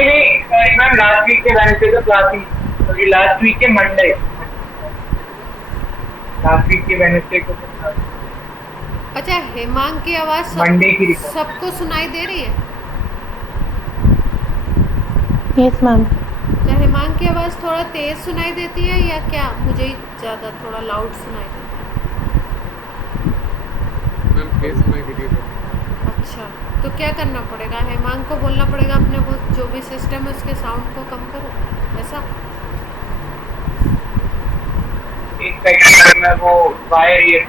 नहीं नहीं sorry ma'am, last week के वेडनेसडे को क्लास ही, सॉरी लास्ट वीक के मंडे, लास्ट वीक के वेडनेसडे को तो क्लास, अच्छा, हेमांग की आवाज़ मंडे की रिकॉर्ड। सबको सुनाई दे रही है? Yes ma'am. क्या हेमांग की आवाज़ थोड़ा तेज़ सुनाई देती है या क्या मुझे ही ज़्यादा थोड़ा लाउड सुनाई देती मैम तेज सुनाई दे रही है थोड़ी। है? अच्छा, तो क्या करना पड़ेगा? हेमांग को बोलना पड़ेगा अपने वो जो भी सिस्टम है उसके साउंड को कम करो, ऐसा? एक सेकंड में वो वायर ये,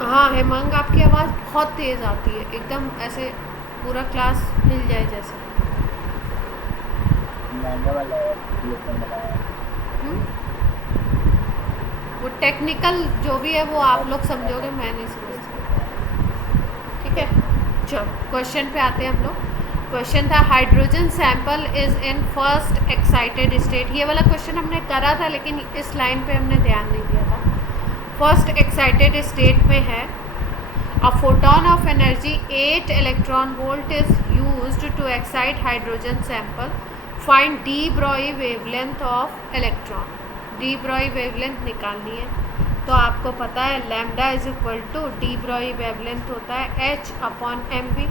हाँ हेमांग, आपकी आवाज़ बहुत तेज़ आती है, एकदम ऐसे पूरा क्लास हिल जाए जैसे। हम्म? वो टेक्निकल जो भी है वो आप लोग समझोगे, मैं नहीं समझती। ठीक है, चलो क्वेश्चन पे आते हैं हम लोग। क्वेश्चन था hydrogen sample is in first excited state. ये वाला क्वेश्चन हमने करा था लेकिन इस लाइन पे हमने ध्यान नहीं दिया था। फर्स्ट एक्साइटेड स्टेट में है a photon of energy 8 electron volt is used to excite hydrogen sample, find de Broglie wavelength of electron. De Broglie wavelength निकालनी है तो आपको पता है lambda is equal to de Broglie wavelength होता है h upon m v.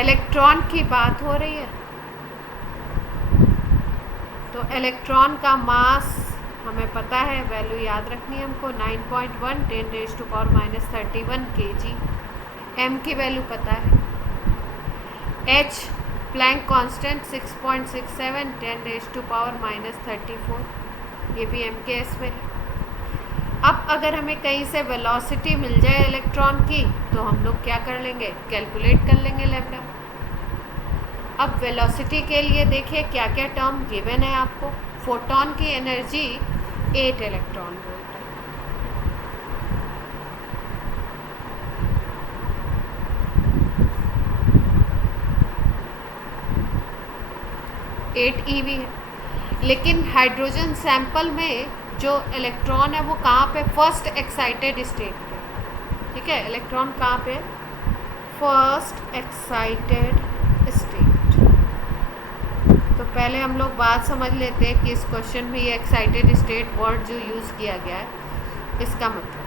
Electron की बात हो रही है तो इलेक्ट्रॉन का मास हमें पता है, वैल्यू याद रखनी है हमको 9.1 10⁻31 kg। m की वैल्यू पता है, h प्लैंक कांस्टेंट 6.67 10⁻34, ये भी m के s में है। अब अगर हमें कहीं से वेलोसिटी मिल जाए इलेक्ट्रॉन की तो हम लोग क्या कर लेंगे, कैलकुलेट कर लेंगे लैम्डा। अब वेलोसिटी के लिए देखिए क्या क्या टर्म गिवन है आपको। फोटोन की एनर्जी 8 इलेक्ट्रॉन वोल्ट है, एट ईवी है। लेकिन हाइड्रोजन सैंपल में जो इलेक्ट्रॉन है वो कहाँ पे, फर्स्ट एक्साइटेड स्टेट पे। ठीक है, इलेक्ट्रॉन कहाँ पे, फर्स्ट एक्साइटेड स्टेट। तो पहले हम लोग बात समझ लेते हैं कि इस क्वेश्चन में ये एक्साइटेड स्टेट वर्ड जो यूज़ किया गया है इसका मतलब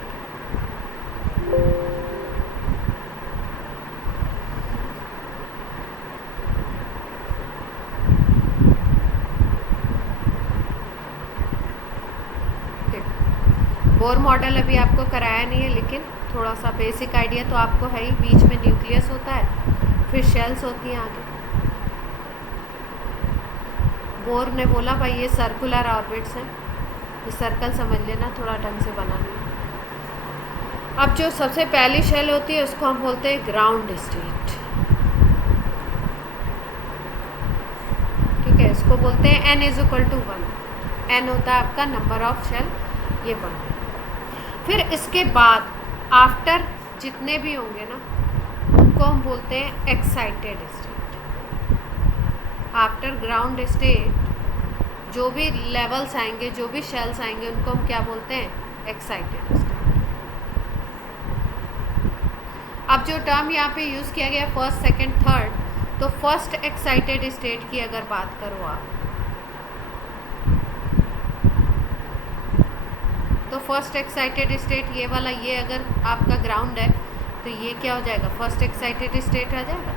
बोर मॉडल अभी आपको कराया नहीं है लेकिन थोड़ा सा बेसिक आइडिया तो आपको है ही। बीच में न्यूक्लियस होता है, फिर शेल्स होती हैं आगे। बोर ने बोला भाई ये सर्कुलर ऑर्बिट्स हैं, ये सर्कल समझ लेना, थोड़ा ढंग से बनाना। अब जो सबसे पहली शेल होती है उसको हम बोलते हैं ग्राउंड स्टेट। ठीक है, इसको बोलते हैं n = 1। n होता है आपका नंबर ऑफ शेल, ये 1। फिर इसके बाद आफ्टर जितने भी होंगे ना उनको हम बोलते हैं excited state. After ground state जो भी लेवल्स आएंगे, जो भी शेल्स आएंगे उनको हम क्या बोलते हैं, एक्साइटेड स्टेट। अब जो टर्म यहाँ पे यूज़ किया गया फर्स्ट सेकंड थर्ड, तो फर्स्ट एक्साइटेड स्टेट की अगर बात करो आप तो फर्स्ट एक्साइटेड स्टेट ये वाला, ये अगर आपका ग्राउंड है तो ये क्या हो जाएगा, फर्स्ट एक्साइटेड स्टेट आ जाएगा।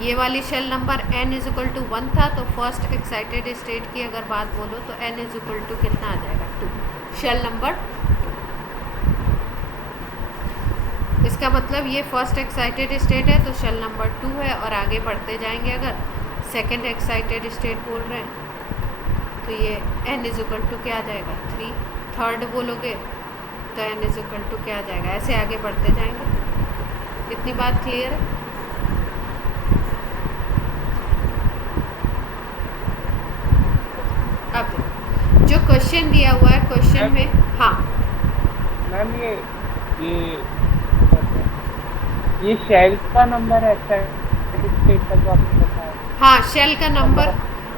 ये वाली शेल नंबर n = 1 था तो फर्स्ट एक्साइटेड स्टेट की अगर बात बोलो तो n = कितना आ जाएगा, 2, शेल नंबर 2। इसका मतलब ये फर्स्ट एक्साइटेड स्टेट है तो शेल नंबर 2 है, और आगे बढ़ते जाएंगे अगर सेकेंड एक्साइटेड स्टेट बोल रहे हैं तो ये n = क्या आ जाएगा, 3। थर्ड बोलोगे तो n = क्या आ जाएगा, ऐसे आगे बढ़ते जाएंगे। इतनी बात क्लियर है? अब जो क्वेश्चन दिया हुआ है क्वेश्चन में, हाँ मैम ये शेल का नंबर है स्टेट का जो आपने बताया। हाँ, शेल का नंबर।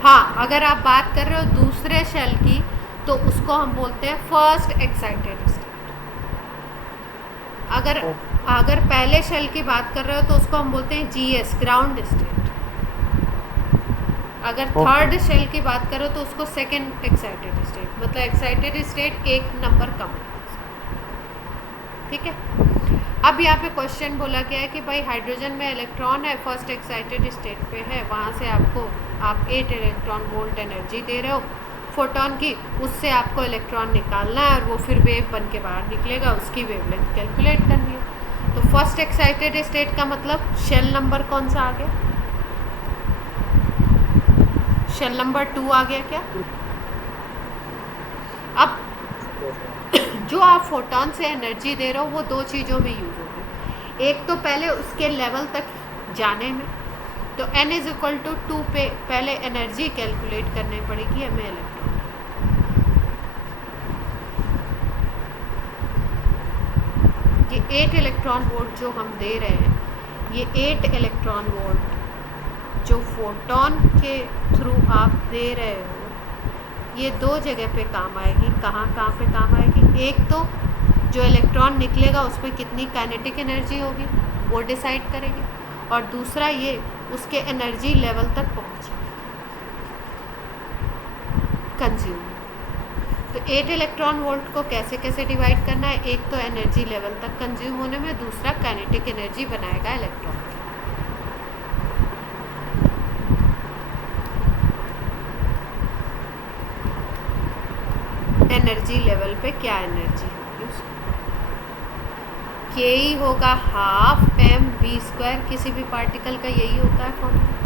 हाँ, अगर आप बात कर रहे हो दूसरे शेल की तो उसको हम बोलते हैं फर्स्ट एक्साइटेड स्टेट। अगर अगर पहले शेल की बात कर रहे हो तो उसको हम बोलते हैं GS, ग्राउंड स्टेट। अगर थर्ड शेल की बात करो तो उसको सेकेंड एक्साइटेड स्टेट, मतलब एक्साइटेड स्टेट एक नंबर कम है, ठीक है। अब यहाँ पे क्वेश्चन बोला गया है कि भाई हाइड्रोजन में इलेक्ट्रॉन है, फर्स्ट एक्साइटेड स्टेट पे है, वहाँ से आप 8 इलेक्ट्रॉन वोल्ट एनर्जी दे रहे हो फोटोन की, उससे आपको इलेक्ट्रॉन निकालना है और वो फिर वेव बन के बाहर निकलेगा, उसकी वेवलेंथ कैलकुलेट करनी है। तो फर्स्ट एक्साइटेड स्टेट का मतलब शेल नंबर कौन सा आ गया? शेल नंबर 2 आ गया क्या? अब जो आप फोटोन से एनर्जी दे रहे हो वो दो चीज़ों में यूज होगी। एक तो पहले उसके लेवल तक जाने में, तो n इज इक्वल टू 2 पे पहले एनर्जी कैलकुलेट करनी पड़ेगी हमें इलेक्ट्रॉन। ये 8 इलेक्ट्रॉन वोल्ट जो हम दे रहे हैं, ये 8 इलेक्ट्रॉन वोल्ट जो फोटोन के थ्रू आप दे रहे हो, ये दो जगह पे काम आएगी। कहाँ पे काम आएगी? एक तो जो इलेक्ट्रॉन निकलेगा उस पर कितनी काइनेटिक एनर्जी होगी वो डिसाइड करेगी, और दूसरा ये उसके एनर्जी लेवल तक पहुँचे, कंज्यूम। तो 8 इलेक्ट्रॉन वोल्ट को कैसे कैसे डिवाइड करना है? एक तो एनर्जी लेवल तक कंज्यूम होने में, दूसरा काइनेटिक एनर्जी बनाएगा इलेक्ट्रॉन। एनर्जी लेवल पे क्या एनर्जी होगी उसको? के ही होगा हाफ mv², किसी भी पार्टिकल का यही होता है फॉर्मूला।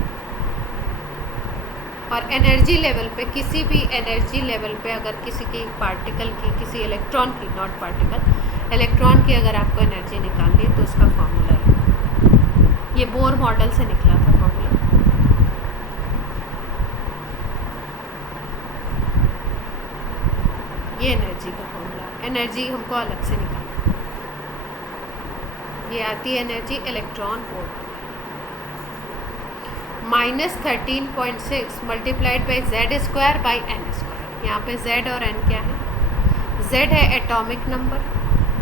और एनर्जी लेवल पे, किसी भी एनर्जी लेवल पे अगर किसी की पार्टिकल की, किसी इलेक्ट्रॉन की, नॉट पार्टिकल, इलेक्ट्रॉन की अगर आपको एनर्जी निकालनी है तो उसका फॉर्मूला है, ये बोर मॉडल से निकला था फॉर्मूला। ये एनर्जी का फॉर्मूला, एनर्जी हमको अलग से निकालना। ये आती है energy electron volt, -13.6 multiplied by Z² by n²। यहाँ पे Z और n क्या है? Z है एटॉमिक नंबर,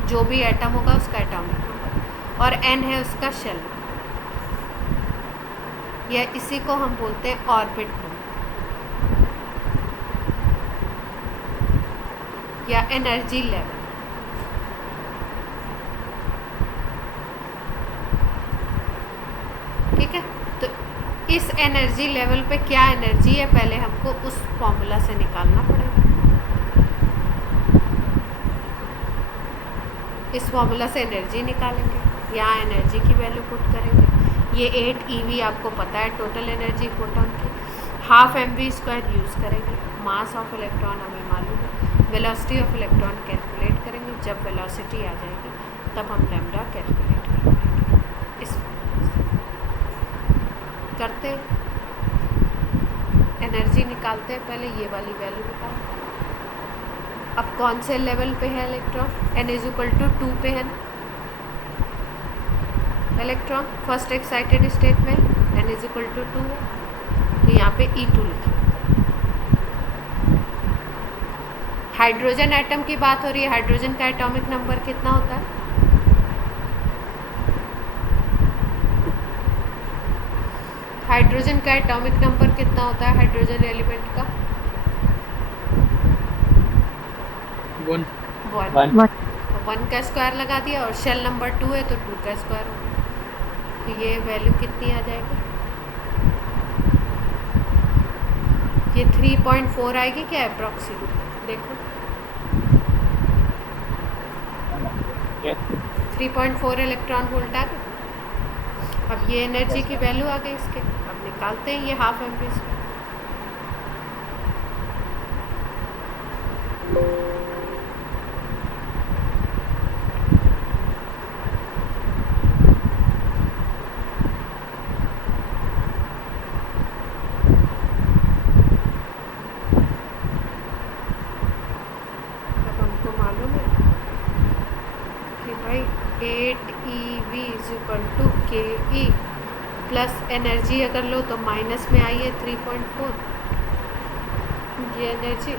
जो भी एटम होगा उसका एटॉमिक नंबर, और n है उसका शेल, या इसी को हम बोलते हैं ऑर्बिट नंबर या एनर्जी लेवल। ठीक है, तो इस एनर्जी लेवल पे क्या एनर्जी है पहले हमको उस फॉर्मूला से निकालना पड़ेगा। इस फॉर्मूला से एनर्जी निकालेंगे, यहाँ एनर्जी की वैल्यू पुट करेंगे। ये 8 eV आपको पता है टोटल एनर्जी फोटोन की, हाफ mv² यूज़ करेंगे। मास ऑफ इलेक्ट्रॉन हमें मालूम है, वेलोसिटी ऑफ इलेक्ट्रॉन कैलकुलेट करेंगे। जब वेलोसिटी आ जाएगी तब हम लैम्डा कैलकुलेट कर पाएंगे। इस करते एनर्जी निकालते हैं, पहले ये वाली वैल्यू निकालते हैं। अब कौन से लेवल पे है इलेक्ट्रॉन? n = 2 पे है ना इलेक्ट्रॉन, फर्स्ट एक्साइटेड स्टेट में n = 2 है, तो यहाँ पे E2 लिखा। हाइड्रोजन एटम की बात हो रही है, हाइड्रोजन का एटॉमिक नंबर कितना होता है? हाइड्रोजन का एटॉमिक नंबर कितना होता है हाइड्रोजन एलिमेंट का? 1 का स्क्वायर लगा दिया, और शेल नंबर 2 है तो 2 का स्क्वायर होगा, तो ये वैल्यू कितनी आ जाएगी? ये 3.4 आएगी क्या अप्रॉक्सीमेट? देखो 3.4 इलेक्ट्रॉन वोल्ट आ गए। अब ये एनर्जी की वैल्यू आ गई इसके, अब निकालते हैं ये हाफ mv²। अब हमको मालूम है कि भाई 8 eV = ke प्लस एनर्जी अगर लो तो माइनस में आई है 3.4 ये एनर्जी।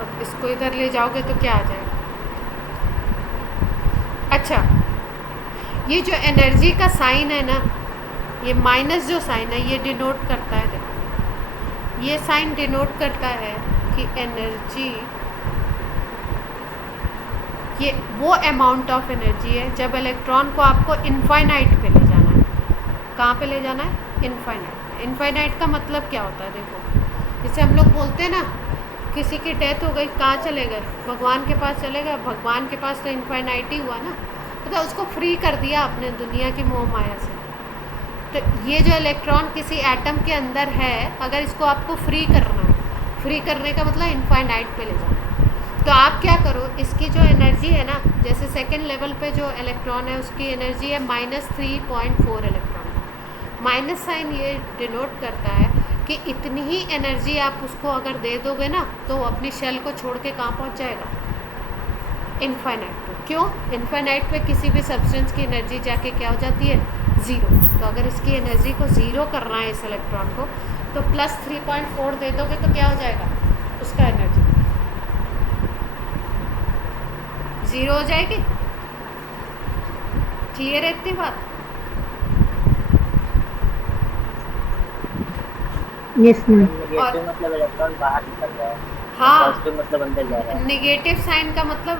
अब इसको इधर ले जाओगे तो क्या आ जाएगा? अच्छा, ये जो एनर्जी का साइन है ना, ये माइनस जो साइन है ये डिनोट करता है, देखो ये साइन डिनोट करता है कि एनर्जी, ये वो अमाउंट ऑफ एनर्जी है जब इलेक्ट्रॉन को आपको इनफाइनाइट पे ले जाना है। कहाँ पे ले जाना है? इनफाइनाइट। इनफाइनाइट का मतलब क्या होता है? देखो जैसे हम लोग बोलते हैं ना, किसी की डेथ हो गई, कहाँ चले गए? भगवान के पास चले गए। भगवान के पास तो इनफाइनाइट ही हुआ ना, मतलब उसको फ्री कर दिया आपने दुनिया की मोह माया से। तो ये जो इलेक्ट्रॉन किसी एटम के अंदर है, अगर इसको आपको फ्री करना है, फ्री करने का मतलब इनफाइनाइट पे ले जाना, तो आप क्या करो, इसकी जो एनर्जी है ना, जैसे सेकेंड लेवल पे जो इलेक्ट्रॉन है उसकी एनर्जी है -3.4 इलेक्ट्रॉन। माइनस साइन ये डिनोट करता है कि इतनी ही एनर्जी आप उसको अगर दे दोगे ना, तो वो अपनी शेल को छोड़ के कहाँ पहुँच जाएगा? इनफाइनाइट पे। क्यों? इनफाइनाइट पे किसी भी सब्सटेंस की एनर्जी जाके क्या हो जाती है? ज़ीरो। तो अगर इसकी एनर्जी को ज़ीरो करना है इस इलेक्ट्रॉन को, तो +3.4 दे दोगे तो क्या हो जाएगा उसका एनर्जी? ज़ीरो हो जाएगी। क्लियर है इतनी बात? Yes ma'am. और मतलब इलेक्ट्रॉन बाहर निकल रहा है, हाँ, पॉजिटिव मतलब अंदर जा रहा है। नेगेटिव साइन का मतलब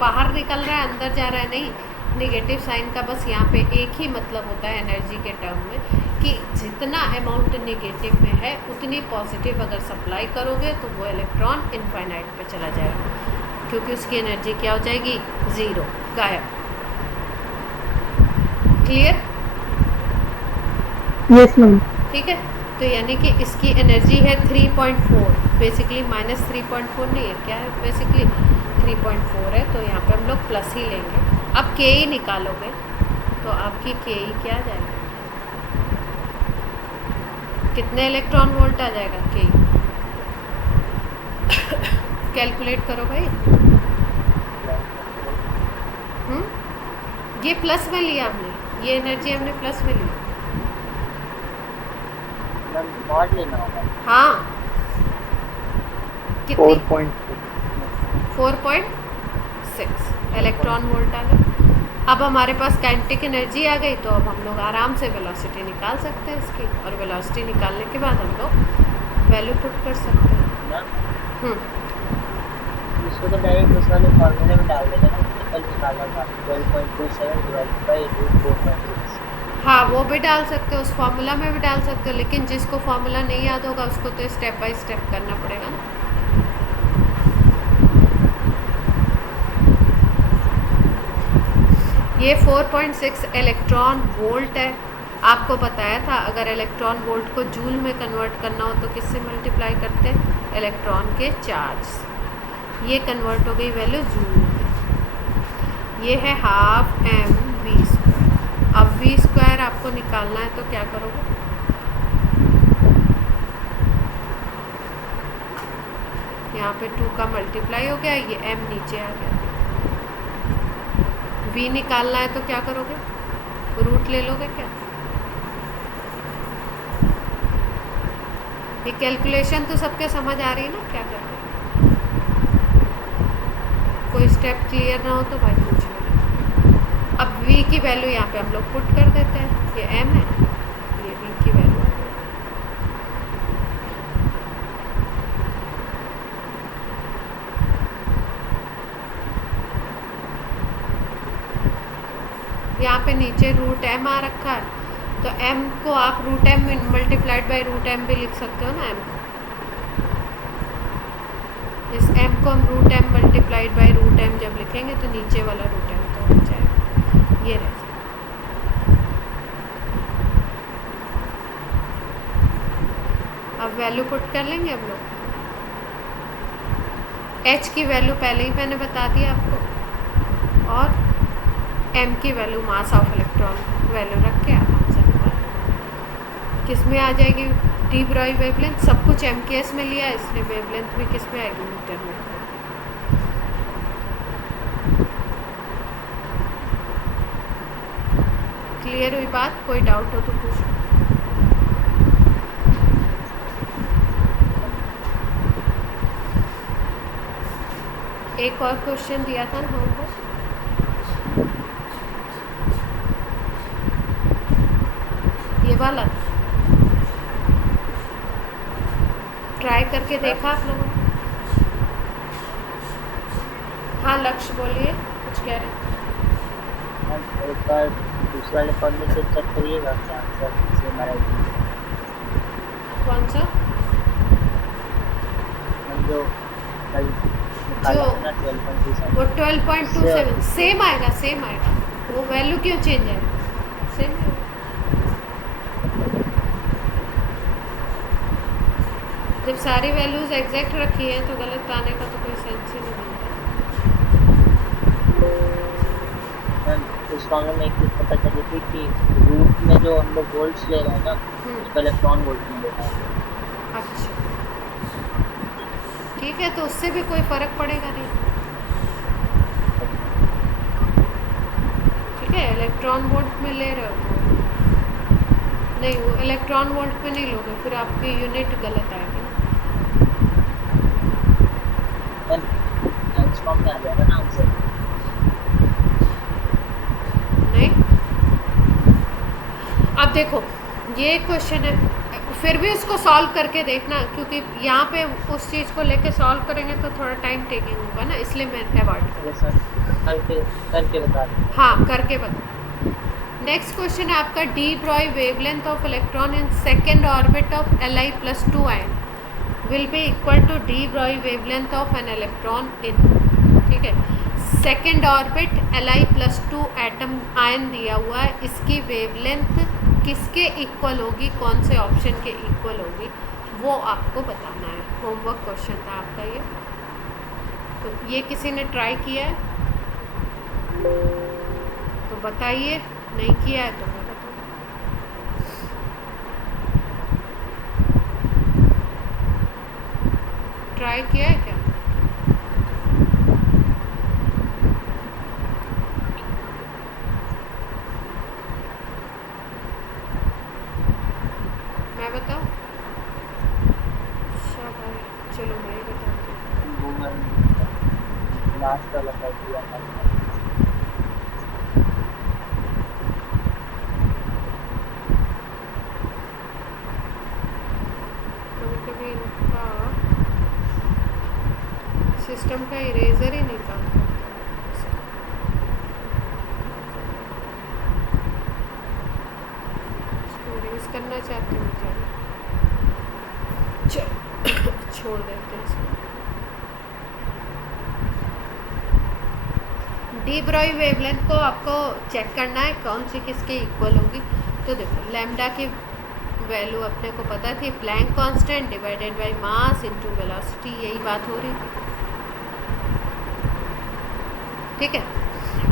बाहर निकल रहा है अंदर जा रहा है नहीं। नेगेटिव साइन का बस यहाँ पे एक ही मतलब होता है एनर्जी के टर्म में, कि जितना अमाउंट नेगेटिव में है उतनी पॉजिटिव अगर सप्लाई करोगे तो वो इलेक्ट्रॉन इनफाइनाइट पे चला जाएगा, क्योंकि उसकी एनर्जी क्या हो जाएगी? ज़ीरो, गायब। क्लियर? Yes ma'am. ठीक है, तो यानी कि इसकी एनर्जी है 3.4, बेसिकली -3.4 नहीं है, क्या है बेसिकली 3.4 है, तो यहाँ पे हम लोग प्लस ही लेंगे। अब के ई निकालोगे तो आपकी के ई क्या आ जाएगा? कितने इलेक्ट्रॉन वोल्ट आ जाएगा के ई? कैलकुलेट करो भाई। ये प्लस में लिया हमने, ये एनर्जी हमने प्लस में ली। मॉड लेना होगा। हाँ, कितनी? 4.6 इलेक्ट्रॉन वोल्ट आ गए। अब हमारे पास काइनेटिक एनर्जी आ गई, तो अब हम लोग आराम से वेलोसिटी निकाल सकते हैं इसकी, और वेलोसिटी निकालने के बाद हम लोग वैल्यू पुट कर सकते हैं। इसको तो डायरेक्ट उस वाले फॉर्मूले में डाल देना ना, कल निकाला था 12.27 डिवाइडेड बाय √4.6। हाँ, वो भी डाल सकते हो, उस फार्मूला में भी डाल सकते हो, लेकिन जिसको फार्मूला नहीं याद होगा उसको तो स्टेप बाय स्टेप करना पड़ेगा ना। ये 4.6 इलेक्ट्रॉन वोल्ट है। आपको बताया था अगर इलेक्ट्रॉन वोल्ट को जूल में कन्वर्ट करना हो तो किससे मल्टीप्लाई करते हैं? इलेक्ट्रॉन के चार्ज। ये कन्वर्ट हो गई वैल्यू जूल में। ये है 12m v²। अब v² आपको निकालना है तो क्या करोगे? यहाँ पे 2 का मल्टीप्लाई हो गया, ये m नीचे आ गया। v निकालना है तो क्या करोगे? रूट ले लोगे क्या? ये कैलकुलेशन तो सबके समझ आ रही है ना क्या करते हैं? कोई स्टेप क्लियर ना हो तो भाई पूछ लो। अब v की वैल्यू यहाँ पे हम लोग पुट कर देते हैं, ये m है, ये v की वैल्यू है। यहाँ पे नीचे √m आ रखा है, तो m को आप √m मल्टीप्लाइड बाई √m भी लिख सकते हो ना। m को, इस m को हम √m मल्टीप्लाइड बाई √m जब लिखेंगे तो नीचे वाला √m तो हो जाएगा, ये रह जाएगा। अब वैल्यू पुट कर लेंगे हम लोग। h की वैल्यू पहले ही मैंने बता दिया आपको, और m की value mass of electron value रख के आराम से निकाल। किस में आ जाएगी? डी ब्रॉय वेवलेंथ, सब कुछ MKS में लिया, इसलिए वेवलेंथ भी किस में आएगी? मीटर में। क्लियर हुई बात? कोई डाउट हो तो पूछो। एक और क्वेश्चन दिया था ना हमको। वाला ट्राई करके देखा आप लोगों ने? हाँ लक्ष्य बोलिए, कुछ कह रहे हैं? मैम एक बार दूसरा वाले फॉर्म में से चेक करिएगा क्या आंसर सेम आ रहा है। कौन सा? मैम जो कल निकाला जो- था ना 12.27 वो 12.27 सेम आएगा, सेम आएगा। वो वैल्यू क्यों चेंज है? सेम है। जब सारी वैल्यूज एग्जैक्ट रखी है तो गलत आने का तो कोई सेंस ही नहीं बनता। मैम उस फॉर्म में एक चीज़ पता चली थी कि रूट में जो हम लोग वोल्ट्स ले रहे हैं ना उसका इलेक्ट्रॉन वोल्ट में लेता है। अच्छा ठीक है, तो उससे भी कोई फर्क पड़ेगा नहीं। ठीक है, इलेक्ट्रॉन वोल्ट में ले रहे हो तो नहीं, वो इलेक्ट्रॉन वोल्ट में नहीं लोगे, फिर आपकी यूनिट गलत आएगी। मैम इस फॉर्म में आ जाएगा ना आंसर। नहीं, अब देखो ये क्वेश्चन है, फिर भी उसको सॉल्व करके देखना, क्योंकि यहाँ पे उस चीज़ को लेके सॉल्व करेंगे तो थोड़ा टाइम टेकिंग होगा ना, इसलिए मैं अवॉइड कर। यस सर, करके बता दें। हाँ करके बता। नेक्स्ट क्वेश्चन है आपका, de Broglie wavelength of electron in second orbit of Li+2 ion will be equal to de Broglie wavelength of an electron in. ठीक है, second orbit Li+2 atom ion दिया हुआ है, इसकी वेवलेंथ किसके इक्वल होगी, कौन से ऑप्शन के इक्वल होगी, वो आपको बताना है। होमवर्क क्वेश्चन था आपका ये। तो ये किसी ने ट्राई किया है तो बताइए, नहीं किया है तो मैं बताऊँ। ट्राई किया है क्या? मैं बताऊँ? शाबाश, चलो मैं ही बताती हूँ। वो मैंने लास्ट वाला कर दिया था। कभी कभी इनका सिस्टम का इरेजर ही नहीं काम करता। इसको इरेज करना चाहती हूँ क्या? चलो छोड़ देते हैं इसको। डी ब्रॉय वेवलेंथ को आपको चेक करना है कौन सी किसके इक्वल होगी। तो देखो लैम्डा की वैल्यू अपने को पता थी, Planck constant divided by mass into velocity, यही बात हो रही थी। ठीक है,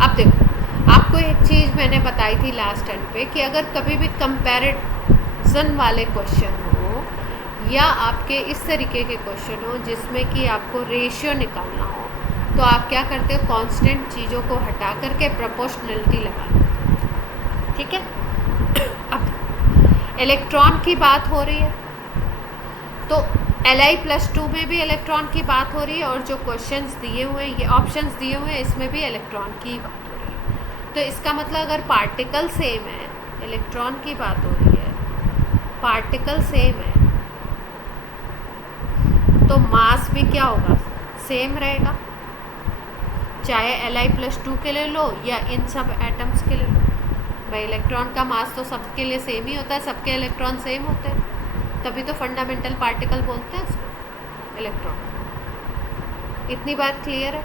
अब देखो आपको एक चीज़ मैंने बताई थी लास्ट टाइम पे कि अगर कभी भी कंपैरिजन वाले क्वेश्चन हो या आपके इस तरीके के क्वेश्चन हो जिसमें कि आपको रेशियो निकालना हो, तो आप क्या करते हो, कांस्टेंट चीज़ों को हटा करके प्रोपोर्शनलिटी लगा देते हो। ठीक है, अब इलेक्ट्रॉन की बात हो रही है तो Li+2 में भी इलेक्ट्रॉन की बात हो रही है, और जो क्वेश्चंस दिए हुए हैं, ये ऑप्शंस दिए हुए हैं, इसमें भी इलेक्ट्रॉन की बात हो रही है। तो इसका मतलब अगर पार्टिकल सेम है, इलेक्ट्रॉन की बात हो रही है, पार्टिकल सेम है, तो मास भी क्या होगा, सेम रहेगा, चाहे Li+2 के ले लो या इन सब एटम्स के ले लो। भाई इलेक्ट्रॉन का मास तो सबके लिए सेम ही होता है, सबके इलेक्ट्रॉन सेम होते हैं, तभी तो फंडामेंटल पार्टिकल बोलते हैं इसको, इलेक्ट्रॉन। इतनी बात क्लियर है।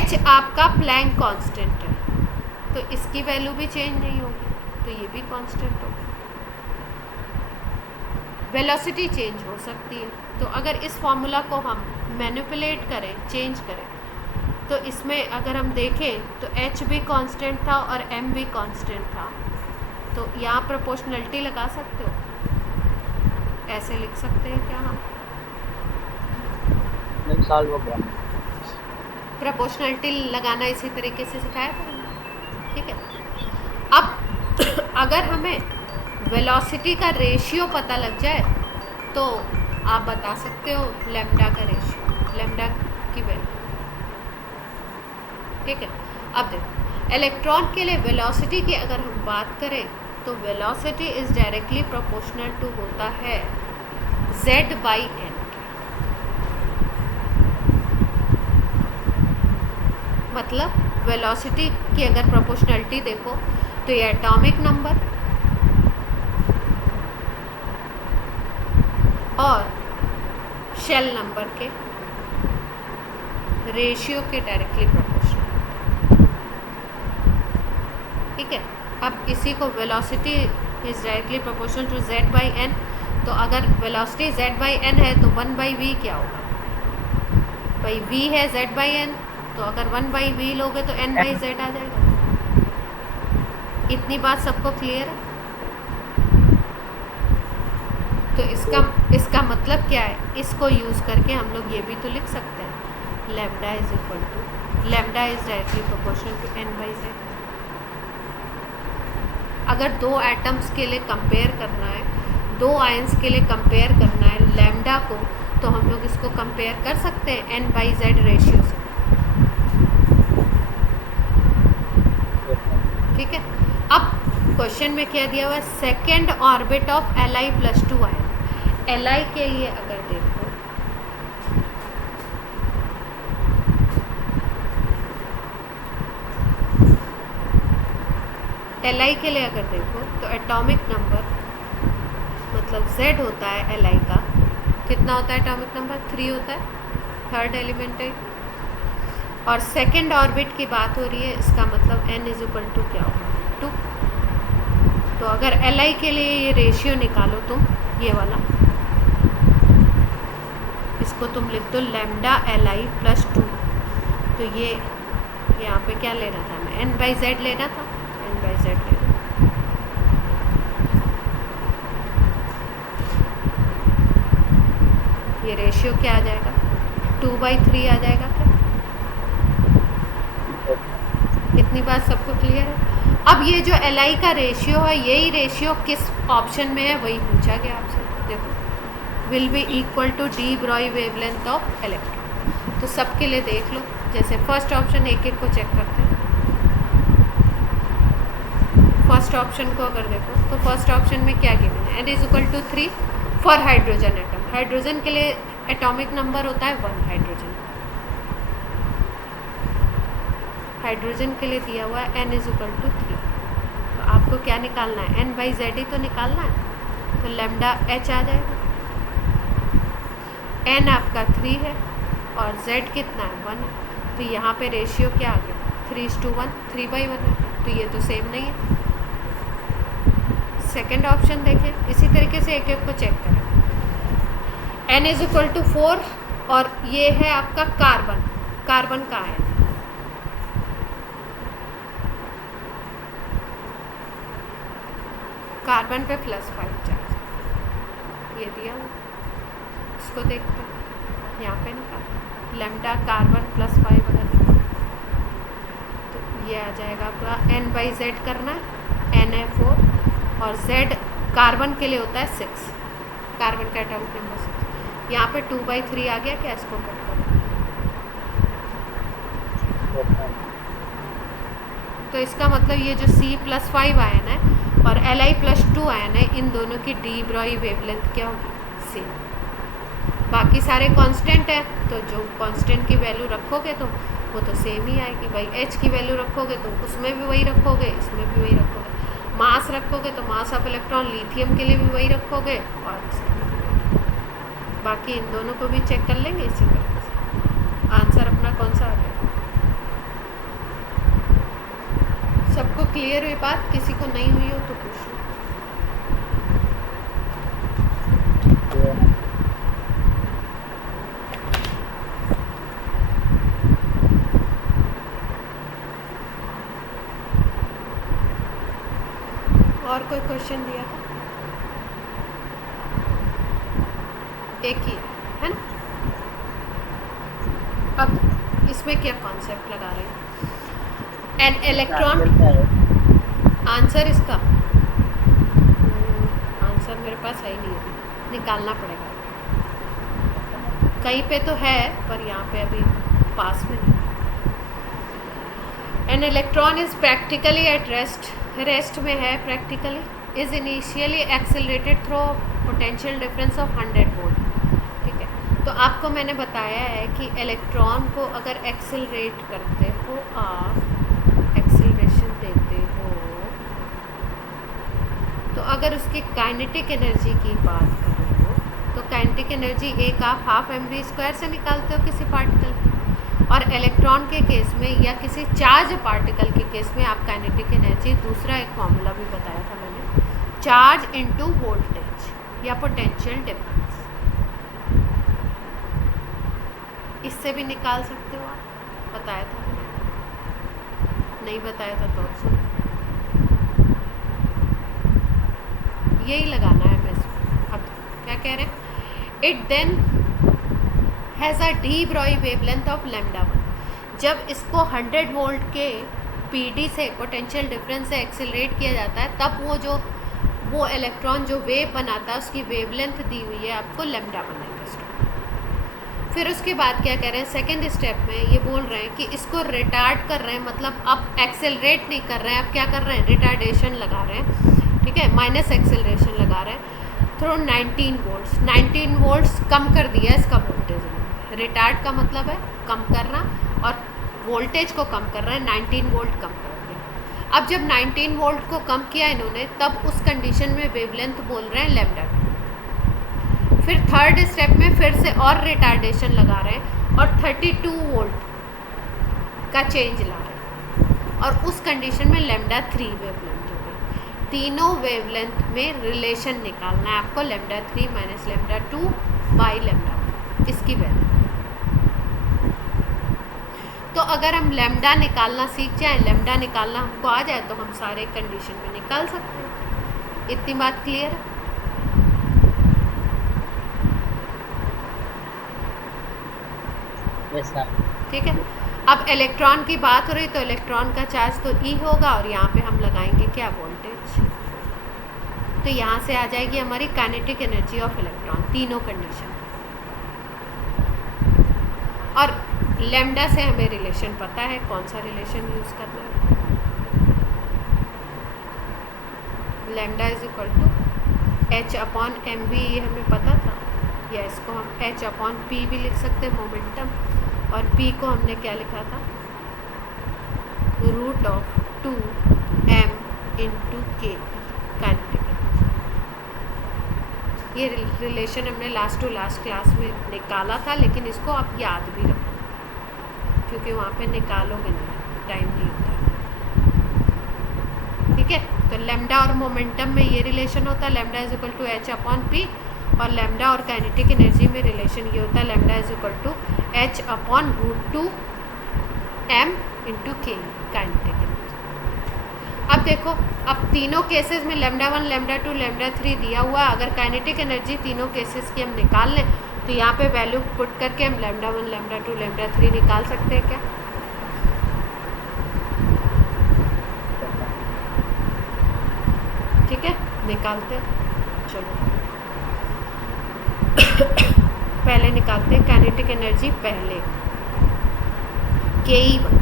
H आपका प्लैंक कांस्टेंट है, तो इसकी वैल्यू भी चेंज नहीं होगी, तो ये भी कांस्टेंट होगा। वेलोसिटी चेंज हो सकती है, तो अगर इस फॉर्मूला को हम मैनिपुलेट करें, चेंज करें, तो इसमें अगर हम देखें तो H भी कांस्टेंट था और M भी कांस्टेंट था, तो यहाँ प्रोपोर्शनलिटी लगा सकते हो, ऐसे लिख सकते हैं क्या हम? सॉल्व हो गया। प्रोपोर्शनलिटी लगाना इसी तरीके से सिखाया था हमने। ठीक है, अब अगर हमें वेलोसिटी का रेशियो पता लग जाए तो आप बता सकते हो लैम्डा का रेशियो, लैम्डा की वैल्यू। ठीक है, अब देखो इलेक्ट्रॉन के लिए वेलोसिटी की अगर हम बात करें तो velocity is directly proportional to होता है z बाई n। मतलब वेलोसिटी की अगर प्रोपोर्शनलिटी देखो तो ये एटॉमिक नंबर और शेल नंबर के रेशियो के डायरेक्टली प्रोपोर्शनल। ठीक है, अब इसी को velocity is directly proportional to z by n, तो अगर वेलोसिटी z बाई n है तो 1 बाई v क्या होगा? भाई v है z बाई n, तो अगर 1 बाई v लोगे तो n बाई z आ जाएगा। इतनी बात सबको क्लियर है? तो इसका मतलब क्या है? इसको यूज़ करके हम लोग ये भी तो लिख सकते हैं lambda is equal to lambda is directly proportional to n by z। अगर दो एटम्स के लिए कंपेयर करना है, दो आयंस के लिए कंपेयर करना है लैम्डा को, तो हम लोग इसको कंपेयर कर सकते हैं n बाई z रेशियो से। ठीक है, अब क्वेश्चन में क्या दिया हुआ है? Second orbit of Li plus 2 ion. Li के लिए अगर देखो Li के लिए अगर देखो तो एटॉमिक नंबर मतलब Z होता है Li का, कितना होता है एटॉमिक नंबर? 3 होता है, थर्ड एलिमेंट है। और सेकेंड ऑर्बिट की बात हो रही है, इसका मतलब n इज इक्वल टू क्या होगा? 2। तो अगर Li के लिए ये रेशियो निकालो तुम, ये वाला, इसको तुम लिख दो लैम्डा Li प्लस 2। तो ये यहाँ पे क्या लेना था? मैं n बाई z लेना था, n बाई z लेना। ये रेशियो क्या आ जाएगा? 2 बाई 3 आ जाएगा क्या? इतनी बात सबको क्लियर है? अब ये जो Li का रेशियो है, यही रेशियो किस ऑप्शन में है वही पूछा गया आपसे। देखो, will be equal to de Broglie wavelength of electron. तो सबके लिए देख लो, जैसे फर्स्ट ऑप्शन एक एक को चेक करते हैं। फर्स्ट ऑप्शन को अगर देखो तो फर्स्ट ऑप्शन में क्या गिवन है? n is equal to 3 for hydrogen atom. Hydrogen के लिए एटॉमिक नंबर होता है 1। हाइड्रोजन के लिए दिया हुआ है n इज इक्वल टू 3। तो आपको क्या निकालना है? n बाई z ही तो निकालना है। तो लैम्डा h आ जाएगा। n आपका 3 है और z कितना है? 1 है। तो यहाँ पे रेशियो क्या आ गया? 3:1, 3 बाई 1 है। तो ये तो सेम नहीं है। सेकेंड ऑप्शन देखें, इसी तरीके से एक एक को चेक करें। n इज इक्वल टू 4 और ये है आपका कार्बन। कार्बन का है कार्बन पे +5 चार्ज, ये दिया हुआ। इसको देखते हैं, यहाँ पे निकाल लैम्डा कार्बन +5 अगर निकाल तो ये आ जाएगा आपका n बाई z करना है, n है 4 और z कार्बन के लिए होता है 6। कार्बन का एटॉमिक नंबर 6। यहाँ पे 2 बाई 3 आ गया क्या? इसको कट करो। तो इसका मतलब ये जो C+5 आयन है और Li प्लस 2 आयन है, इन दोनों की डी ब्रॉय वेवलेंथ क्या होगी? सेम। बाकी सारे कांस्टेंट है, तो जो कांस्टेंट की वैल्यू रखोगे तो वो तो सेम ही आएगी। भाई h की वैल्यू रखोगे तो उसमें भी वही रखोगे, इसमें भी वही रखोगे। मास रखोगे तो मास ऑफ इलेक्ट्रॉन लिथियम के लिए भी वही रखोगे और बाकी इन दोनों को भी चेक कर लेंगे इसी तरीके से। आंसर अपना कौन सा आ गया? सबको क्लियर हुई बात? किसी को नहीं हुई हो तो पूछ लो। और कोई क्वेश्चन दिया था? एक ही है ना? अब इसमें क्या कॉन्सेप्ट लगा रहे हैं? एन इलेक्ट्रॉन आंसर इसका आंसर मेरे पास है ही नहीं है, निकालना पड़ेगा। कहीं पे तो है पर यहाँ पे अभी पास में नहीं। An electron is practically at rest, rest में है practically. Is initially accelerated through potential difference of 100 volt. ठीक है, तो आपको मैंने बताया है कि इलेक्ट्रॉन को अगर एक्सेलरेट करते हो आप, एक्सेलरेशन देते हो, तो अगर उसकी काइनेटिक एनर्जी की बात करो तो काइनेटिक एनर्जी एक आप हाफ mv² से निकालते हो किसी पार्टिकल की, और इलेक्ट्रॉन के केस में या किसी चार्ज पार्टिकल के केस में आप काइनेटिक एनर्जी, दूसरा एक फॉर्मूला भी बताया था मैंने, चार्ज इनटू वोल्टेज या पोटेंशियल डिफरेंस, इससे भी निकाल सकते हो आप। बताया था मैंने, नहीं बताया था तो सुनो, यही लगाना है मैं इसमें। अब क्या कह रहे हैं, it then has a de Broglie wavelength of λ1। जब इसको 100 वोल्ट के पीडी से, पोटेंशियल डिफरेंस से एक्सेलरेट किया जाता है, तब वो इलेक्ट्रॉन जो वेव बनाता है उसकी वेवलेंथ दी हुई है आपको λ1 एंगस्ट्रॉम। फिर उसके बाद क्या कह रहे हैं, सेकेंड स्टेप में ये बोल रहे हैं कि इसको रिटार्ड कर रहे हैं, मतलब अब एक्सेलरेट नहीं कर रहे हैं, अब क्या कर रहे हैं, रिटार्डेशन लगा रहे हैं। ठीक है, माइनस एक्सेलरेशन लगा रहे हैं थ्रू 19 वोल्ट्स। 19 वोल्ट्स कम कर दिया इसका वोल्टेज। रिटार्ड का मतलब है कम करना, और वोल्टेज को कम कर रहा है, 19 वोल्ट कम कर दिया। अब जब 19 वोल्ट को कम किया इन्होंने, तब उस कंडीशन में वेवलेंथ बोल रहे हैं λ2। फिर थर्ड स्टेप में फिर से और रिटार्डेशन लगा रहे हैं और 32 वोल्ट का चेंज ला रहे हैं, और उस कंडीशन में λ3 वेवलेंथ हो गई। तीनों वेवलेंथ में रिलेशन निकालना है आपको, λ3 माइनस λ2 बाई λ1, इसकी वैल्यू। तो अगर हम लैम्डा निकालना सीख जाएं, लैम्डा निकालना हमको आ जाए, तो हम सारे कंडीशन में निकाल सकते हैं। इतनी बात क्लियर है? Yes sir. ठीक है, अब इलेक्ट्रॉन की बात हो रही, तो इलेक्ट्रॉन का चार्ज तो ई होगा, और यहाँ पे हम लगाएंगे क्या, वोल्टेज। तो यहाँ से आ जाएगी हमारी काइनेटिक एनर्जी ऑफ इलेक्ट्रॉन, तीनों कंडीशन। और लैम्डा से हमें रिलेशन पता है, कौन सा रिलेशन यूज़ करना है, lambda is equal to h/mv, ये हमें पता था, या इसको हम h/p भी लिख सकते हैं, मोमेंटम, और p को हमने क्या लिखा था, √2m into k, kinetic energy. ये रिलेशन हमने लास्ट टू लास्ट क्लास में निकाला था, लेकिन इसको आप याद भी रखो, क्योंकि वहाँ पे निकालोगे नहीं, टाइम नहीं होता। ठीक है, तो लैम्डा और मोमेंटम में ये रिलेशन होता है, lambda is equal to h/p, और लैम्डा और काइनेटिक एनर्जी में रिलेशन ये होता है, lambda is equal to h/√2m into k, kinetic energy. अब देखो, अब तीनों केसेस में λ1, λ2, λ3 दिया हुआ है। अगर काइनेटिक एनर्जी तीनों केसेस की हम निकाल लें, तो यहाँ पे वैल्यू पुट करके हम λ1, λ2, λ3 निकाल सकते हैं क्या? ठीक है, निकालते हैं, चलो पहले निकालते हैं काइनेटिक एनर्जी पहले, Ke1।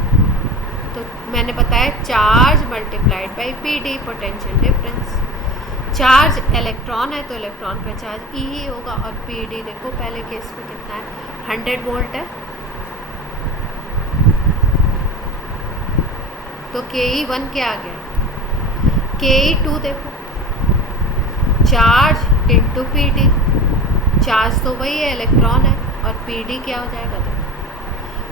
तो मैंने बताया charge multiplied by PD, potential difference. Charge electron है तो इलेक्ट्रॉन का चार्ज ई ही होगा, और पीडी देखो पहले केस में कितना है, 100 वोल्ट है, तो Ke1 क्या आ गया, Ke2 देखो, चार्ज इंटू पीडी, चार्ज तो वही है, इलेक्ट्रॉन है, और पीडी क्या हो जाएगा, देखो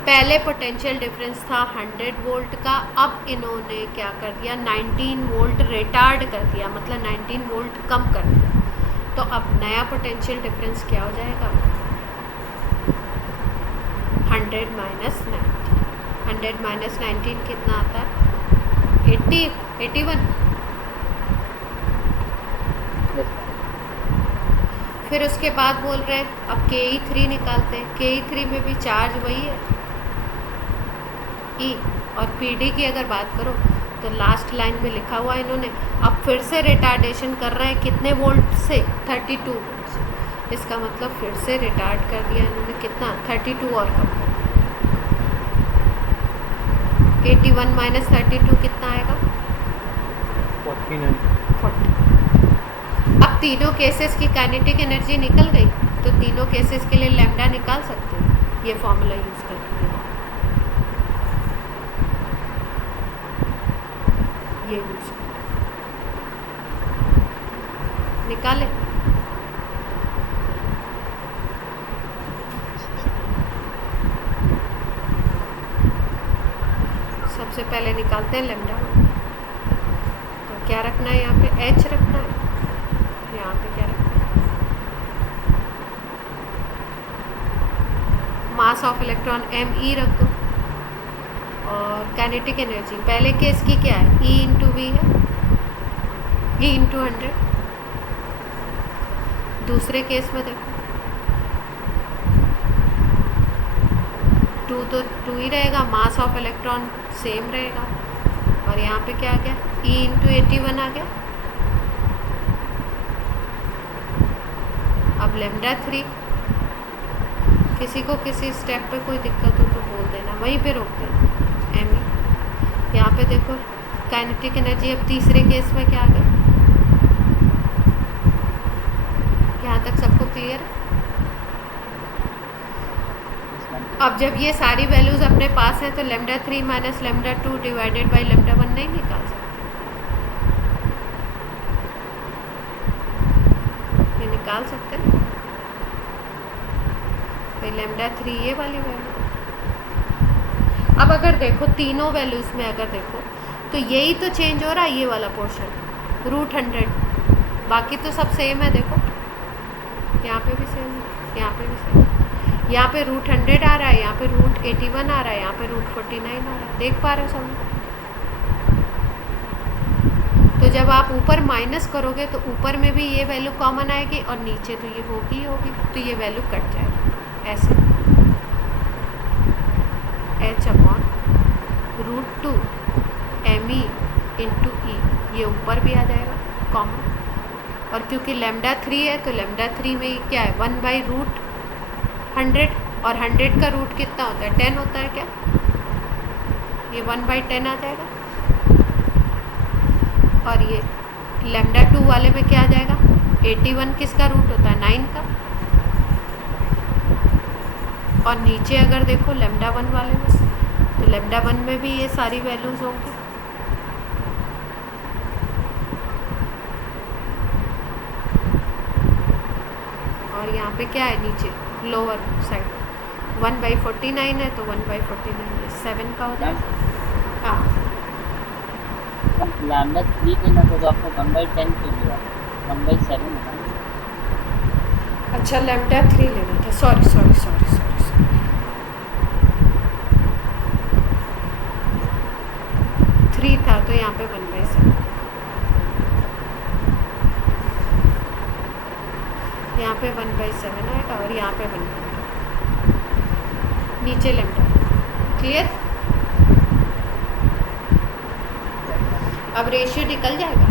पहले पोटेंशियल डिफरेंस था 100 वोल्ट का, अब इन्होंने क्या कर दिया, 19 वोल्ट रिटार्ड कर दिया, मतलब 19 वोल्ट कम कर दिया। तो अब नया पोटेंशियल डिफरेंस क्या हो जाएगा, 100 माइनस 19, 100 माइनस 19 कितना आता है, 80, 81। फिर उसके बाद बोल रहे हैं अब Ke3 निकालते हैं, Ke3 में भी चार्ज वही है ई, और पीडी की अगर बात करो तो लास्ट लाइन में लिखा हुआ है इन्होंने, अब फिर से रिटार्डेशन कर रहे हैं कितने वोल्ट से, 32 वोल्ट से। इसका मतलब फिर से रिटार्ड कर दिया इन्होंने, कितना, 32 और कम कर दिया। 81 माइनस 32 कितना आएगा, 49, 40। तीनों केसेस की काइनेटिक एनर्जी निकल गई, तो तीनों केसेस के लिए लैम्डा निकाल सकते हैं ये फॉर्मूला यूज़ करके। ये यूज़ निकाले। सबसे पहले निकालते हैं लैम्डा। तो क्या रखना है यहाँ पे, h रखना है। यहाँ पे क्या रखना है, मास ऑफ इलेक्ट्रॉन me रख दो। और काइनेटिक एनर्जी पहले केस की क्या है, E इंटू वी है, E इंटू 100। दूसरे केस में देखो 2 तो 2 ही रहेगा, मास ऑफ इलेक्ट्रॉन सेम रहेगा। और यहाँ पे क्या आ गया, E इंटू 81 आ गया। अब लैम्डा 3, किसी को किसी स्टेप पे कोई दिक्कत हो तो बोल देना, वहीं पे रोक देना me। यहाँ पे देखो काइनेटिक एनर्जी अब तीसरे केस में क्या आ गया, यहाँ तक सबको क्लियर है। अब जब ये सारी वैल्यूज़ अपने पास हैं तो lambda 3 minus lambda 2 divided by lambda 1 नहीं निकाल सकते, ये निकाल सकते हैं भाई लैम्डा 3 ये वाली वैल्यू। अब अगर देखो तीनों वैल्यूज़ में अगर देखो तो यही तो चेंज हो रहा है, ये वाला पोर्शन √100, बाकी तो सब सेम है। देखो यहाँ पे भी सेम है, यहाँ पे भी सेम है। यहाँ पे √100 आ रहा है, यहाँ पे √81 आ रहा है, यहाँ पे √49 आ रहा है। देख पा रहे हो सब? तो जब आप ऊपर माइनस करोगे तो ऊपर में भी ये वैल्यू कॉमन आएगी और नीचे तो ये होगी ही होगी, तो ये वैल्यू कट जाएगी ऐसे, h/√2 me इंटू ई, ये ऊपर भी आ जाएगा कॉमन। और क्योंकि लैम्डा 3 है तो लैम्डा 3 में क्या है, 1/√100, और 100 का रूट कितना होता है, 10 होता है क्या, ये 1/10 आ जाएगा। और ये लैम्डा 2 वाले में क्या आ जाएगा, 81 किसका रूट होता है, 9 का। और नीचे अगर देखो लैम्डा 1 वाले में, तो लैम्डा 1 में भी ये सारी वैल्यूज़ होंगी। और यहाँ पे क्या है नीचे लोअर साइड 1/49 है, तो 1/49 7 का हो जाएगा। हाँ लैम्डा 3 लेना तो आपको 1/10 के लिए 1/7 है। अच्छा लैम्डा 3 लेना था, सॉरी 3 था तो यहाँ पे 1/7, यहाँ पे 1/7 आएगा और यहाँ पे 1, नीचे लैम्डा। क्लियर? अब रेशियो निकल जाएगा,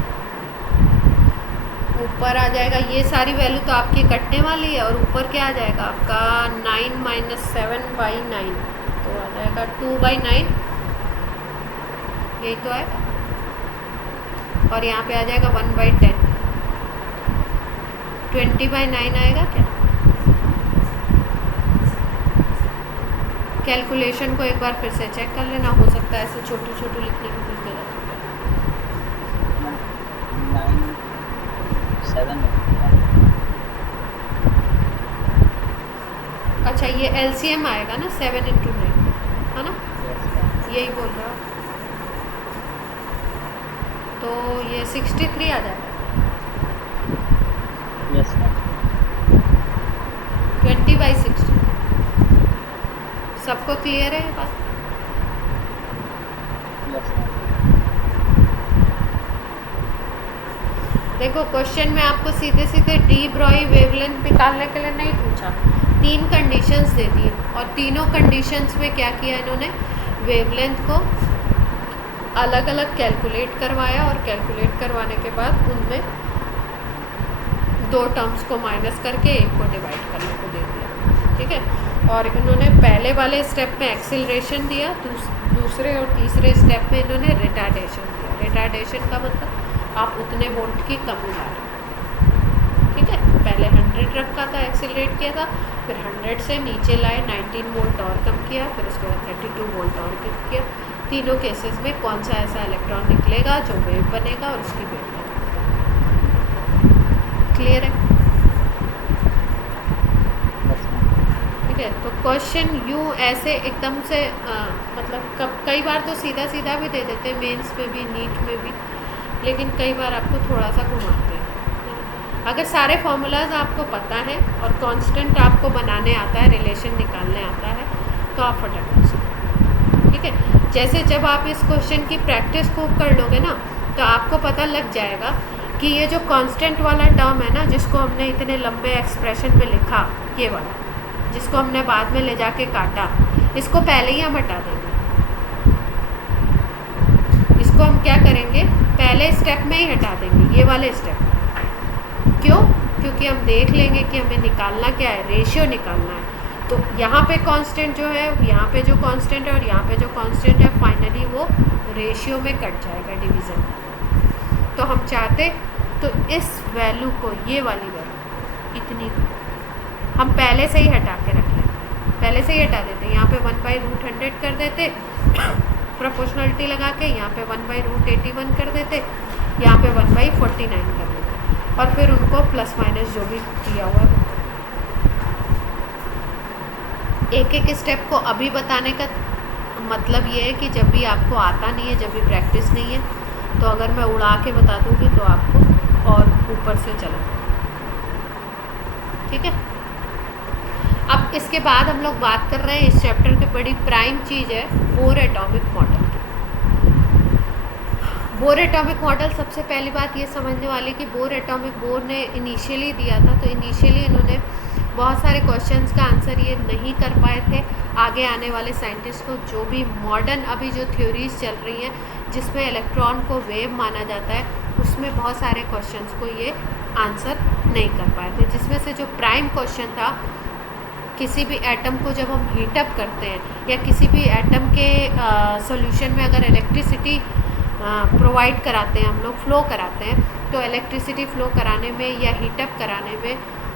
ऊपर आ जाएगा, ये सारी वैल्यू तो आपकी कटने वाली है, और ऊपर क्या आ जाएगा आपका 9 - 7/9, तो आ जाएगा 2/9, यही तो आएगा। और यहाँ पे आ जाएगा 1/10, 20/9 आएगा क्या। कैलकुलेशन को एक बार फिर से चेक कर लेना, हो सकता है ऐसे छोटू लिखने की कुछ गलत हो जाए। 9 7 अच्छा ये LCM आएगा ना, 7 × 9 है ना, यही बोल रहा हूँ। तो ये 63 आ जाएगा, 20/60। सबको क्लियर है ये बात? देखो क्वेश्चन में आपको सीधे डी ब्रॉई वेवलेंथ निकालने के लिए नहीं पूछा, 3 कंडीशंस दे दी, और तीनों कंडीशंस में क्या किया इन्होंने, वेवलेंथ को अलग अलग कैलकुलेट करवाया, और कैलकुलेट करवाने के बाद उनमें 2 टर्म्स को माइनस करके एक को डिवाइड करने को दे दिया। ठीक है, और इन्होंने पहले वाले स्टेप में एक्सिलरेशन दिया, दूसरे और तीसरे स्टेप में इन्होंने रिटार्डेशन दिया। रिटार्डेशन का मतलब आप उतने वोल्ट की कमी ला रहे हो। पहले 100 रखा था, एक्सेलरेट किया था, फिर 100 से नीचे लाए, 19 वोल्ट और कम किया, फिर उसके बाद 32 वोल्ट और कम किया। तीनों केसेस में कौन सा ऐसा इलेक्ट्रॉन निकलेगा जो वेव बनेगा और उसकी वेव क्लियर है? ठीक है, तो क्वेश्चन यूँ ऐसे एकदम से मतलब कई बार तो सीधा सीधा भी दे देते हैं, मेंस में भी, नीट में भी, लेकिन कई बार आपको थोड़ा सा घुमाते हैं। अगर सारे फॉर्मूलाज आपको पता है और कांस्टेंट आपको बनाने आता है, रिलेशन निकालने आता है, तो आप फटाफट से, ठीक है। जैसे जब आप इस क्वेश्चन की प्रैक्टिस खूब कर लोगे ना, तो आपको पता लग जाएगा कि ये जो कांस्टेंट वाला टर्म है ना, जिसको हमने इतने लंबे एक्सप्रेशन में लिखा, ये वाला जिसको हमने बाद में ले जाके काटा, इसको पहले ही हम हटा देंगे। इसको हम क्या करेंगे, पहले स्टेप में ही हटा देंगे, ये वाले स्टेप। क्यों? क्योंकि हम देख लेंगे कि हमें निकालना क्या है, रेशियो निकालना है। तो यहाँ पे कांस्टेंट जो है, यहाँ पे जो कांस्टेंट है और यहाँ पे जो कांस्टेंट है, फाइनली वो रेशियो में कट जाएगा डिवीज़न। तो हम चाहते तो इस वैल्यू को, ये वाली वैल्यू इतनी को हम पहले से ही हटा के रख लेते, पहले से ही हटा देते। यहाँ पे 1/√100 कर देते प्रोपोर्शनलिटी लगा के, यहाँ पे 1/√81 कर देते, यहाँ पे 1/49 कर देते, और फिर उनको प्लस माइनस जो भी दिया हुआ है। एक एक स्टेप को अभी बताने का मतलब ये है कि जब भी आपको आता नहीं है, जब भी प्रैक्टिस नहीं है, तो अगर मैं उड़ा के बता दूँगी तो आपको और ऊपर से चला, ठीक है। अब इसके बाद हम लोग बात कर रहे हैं इस चैप्टर की बड़ी प्राइम चीज़ है बोर एटॉमिक मॉडल की। बोर एटॉमिक मॉडल, सबसे पहली बात ये समझने वाली कि बोर ने इनिशियली दिया था, तो इनिशियली इन्होंने बहुत सारे क्वेश्चंस का आंसर ये नहीं कर पाए थे। आगे आने वाले साइंटिस्ट को जो भी मॉडर्न अभी जो थ्योरीज चल रही हैं जिसमें इलेक्ट्रॉन को वेव माना जाता है, उसमें बहुत सारे क्वेश्चंस को ये आंसर नहीं कर पाए थे। जिसमें से जो प्राइम क्वेश्चन था, किसी भी एटम को जब हम हीटअप करते हैं या किसी भी एटम के सॉल्यूशन में अगर इलेक्ट्रिसिटी प्रोवाइड कराते हैं, हम लोग फ्लो कराते हैं, तो इलेक्ट्रिसिटी फ्लो कराने में या हीटअप कराने में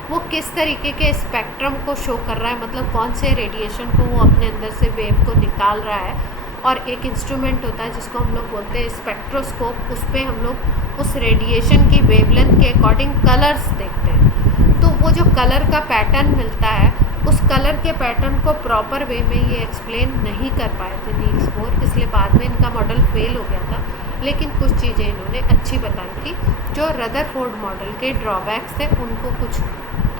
वो किस तरीके के स्पेक्ट्रम को शो कर रहा है, मतलब कौन से रेडिएशन को वो अपने अंदर से वेव को निकाल रहा है। और एक इंस्ट्रूमेंट होता है जिसको हम लोग बोलते हैं स्पेक्ट्रोस्कोप, उस पर हम लोग उस रेडिएशन की वेवलेंथ के अकॉर्डिंग कलर्स देखते हैं। तो वो जो कलर का पैटर्न मिलता है, उस कलर के पैटर्न को प्रॉपर वे में ये एक्सप्लेन नहीं कर पाए थे नील्स बोर, इसलिए बाद में इनका मॉडल फेल हो गया था। लेकिन कुछ चीज़ें इन्होंने अच्छी बताई थी, जो रदरफोर्ड मॉडल के ड्रॉबैक्स थे उनको कुछ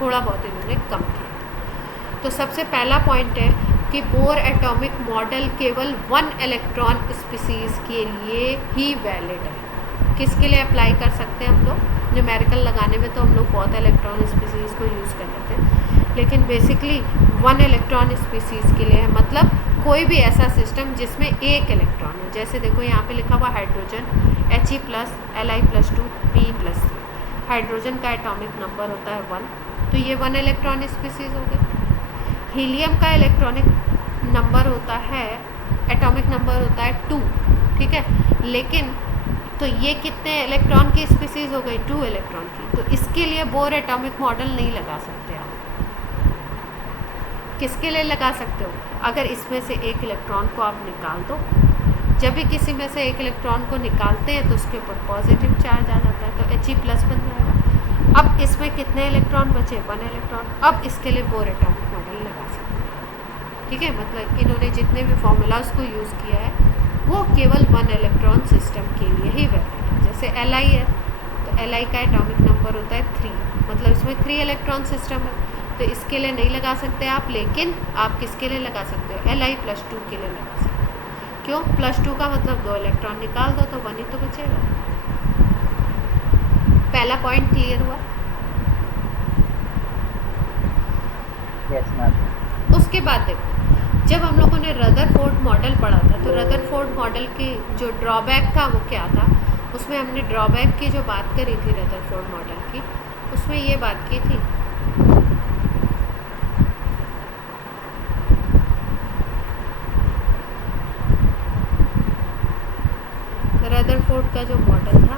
थोड़ा बहुत इन्होंने कम किया। तो सबसे पहला पॉइंट है कि बोर एटॉमिक मॉडल केवल 1 इलेक्ट्रॉन स्पीसीज़ के लिए ही वैलिड है। किसके लिए अप्लाई कर सकते हैं हम लोग? न्यूमेरिकल लगाने में तो हम लोग बहुत इलेक्ट्रॉन स्पीसीज़ को यूज़ कर लेते हैं, लेकिन बेसिकली 1 इलेक्ट्रॉन स्पीसीज़ के लिए है। मतलब कोई भी ऐसा सिस्टम जिसमें एक इलेक्ट्रॉन हो, जैसे देखो यहाँ पे लिखा हुआ hydrogen He+, Li+2, Be+3। Hydrogen का एटॉमिक नंबर होता है 1, तो ये 1 इलेक्ट्रॉन स्पीसीज़ हो गई। हीलियम का इलेक्ट्रॉनिक नंबर होता है, एटॉमिक नंबर होता है 2, ठीक है। लेकिन तो ये कितने इलेक्ट्रॉन की स्पीसीज़ हो गई? 2 इलेक्ट्रॉन की। तो इसके लिए बोर एटॉमिक मॉडल नहीं लगा सकते आप। किसके लिए लगा सकते हो? अगर इसमें से एक इलेक्ट्रॉन को आप निकाल दो, जब भी किसी में से एक इलेक्ट्रॉन को निकालते हैं तो उसके ऊपर पॉजिटिव चार्ज आ जाता है, तो He+ बन जाएगा। अब इसमें कितने इलेक्ट्रॉन बचे? 1 इलेक्ट्रॉन। अब इसके लिए बोर एटॉमिक मॉडल लगा सकते हैं, ठीक है। मतलब इन्होंने जितने भी फॉर्मूलाज को यूज़ किया है वो केवल 1 इलेक्ट्रॉन सिस्टम के लिए ही वैलिड है। जैसे Li है, तो Li का एटॉमिक नंबर होता है 3, मतलब इसमें 3 इलेक्ट्रॉन सिस्टम है, तो इसके लिए नहीं लगा सकते आप। लेकिन आप किसके लिए लगा सकते हो? Li+2 के लिए लगा सकते हो। क्यों? +2 का मतलब 2 इलेक्ट्रॉन निकाल दो तो 1 ही तो बचेगा। पहला पॉइंट क्लियर हुआ? Yes ma'am. उसके बाद देखो, जब हम लोगों ने रदरफोर्ड मॉडल पढ़ा था, तो रदरफोर्ड मॉडल की जो ड्रॉबैक था वो क्या था? उसमें हमने ड्रॉबैक की जो बात करी थी रदरफोर्ड मॉडल की, उसमें ये बात की थी रदरफोर्ड का जो मॉडल था